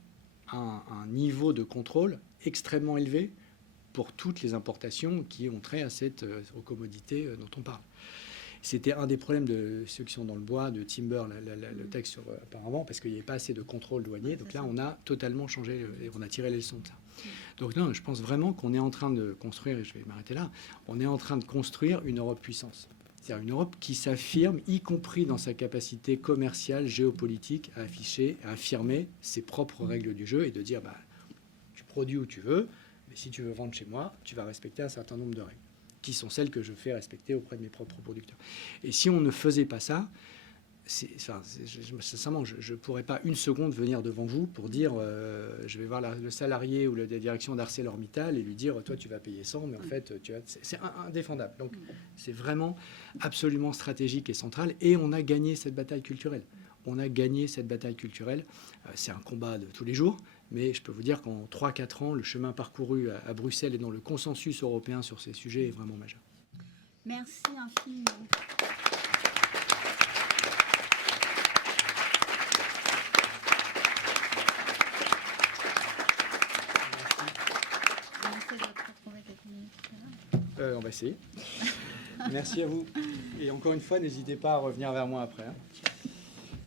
un niveau de contrôle extrêmement élevé pour toutes les importations qui ont trait à cette aux commodités dont on parle. C'était un des problèmes de ceux qui sont dans le bois, de Timber, le texte apparemment, parce qu'il n'y avait pas assez de contrôle douanier. Donc là, on a totalement changé, et on a tiré les leçons de ça. Donc non, je pense vraiment qu'on est en train de construire, et je vais m'arrêter là, on est en train de construire une Europe puissance. C'est-à-dire une Europe qui s'affirme, y compris dans sa capacité commerciale, géopolitique, à affirmer ses propres règles du jeu et de dire, tu produis où tu veux, mais si tu veux vendre chez moi, tu vas respecter un certain nombre de règles, qui sont celles que je fais respecter auprès de mes propres producteurs. Et si on ne faisait pas ça, sincèrement, je ne pourrais pas une seconde venir devant vous pour dire je vais voir le salarié ou la direction d'ArcelorMittal et lui dire toi tu vas payer 100, mais en fait c'est indéfendable. Donc c'est vraiment absolument stratégique et central, et on a gagné cette bataille culturelle. On a gagné cette bataille culturelle. C'est un combat de tous les jours, mais je peux vous dire qu'en 3-4 ans, le chemin parcouru à Bruxelles et dans le consensus européen sur ces sujets est vraiment majeur. Merci infiniment. On va essayer. Merci à vous. Et encore une fois, n'hésitez pas à revenir vers moi après.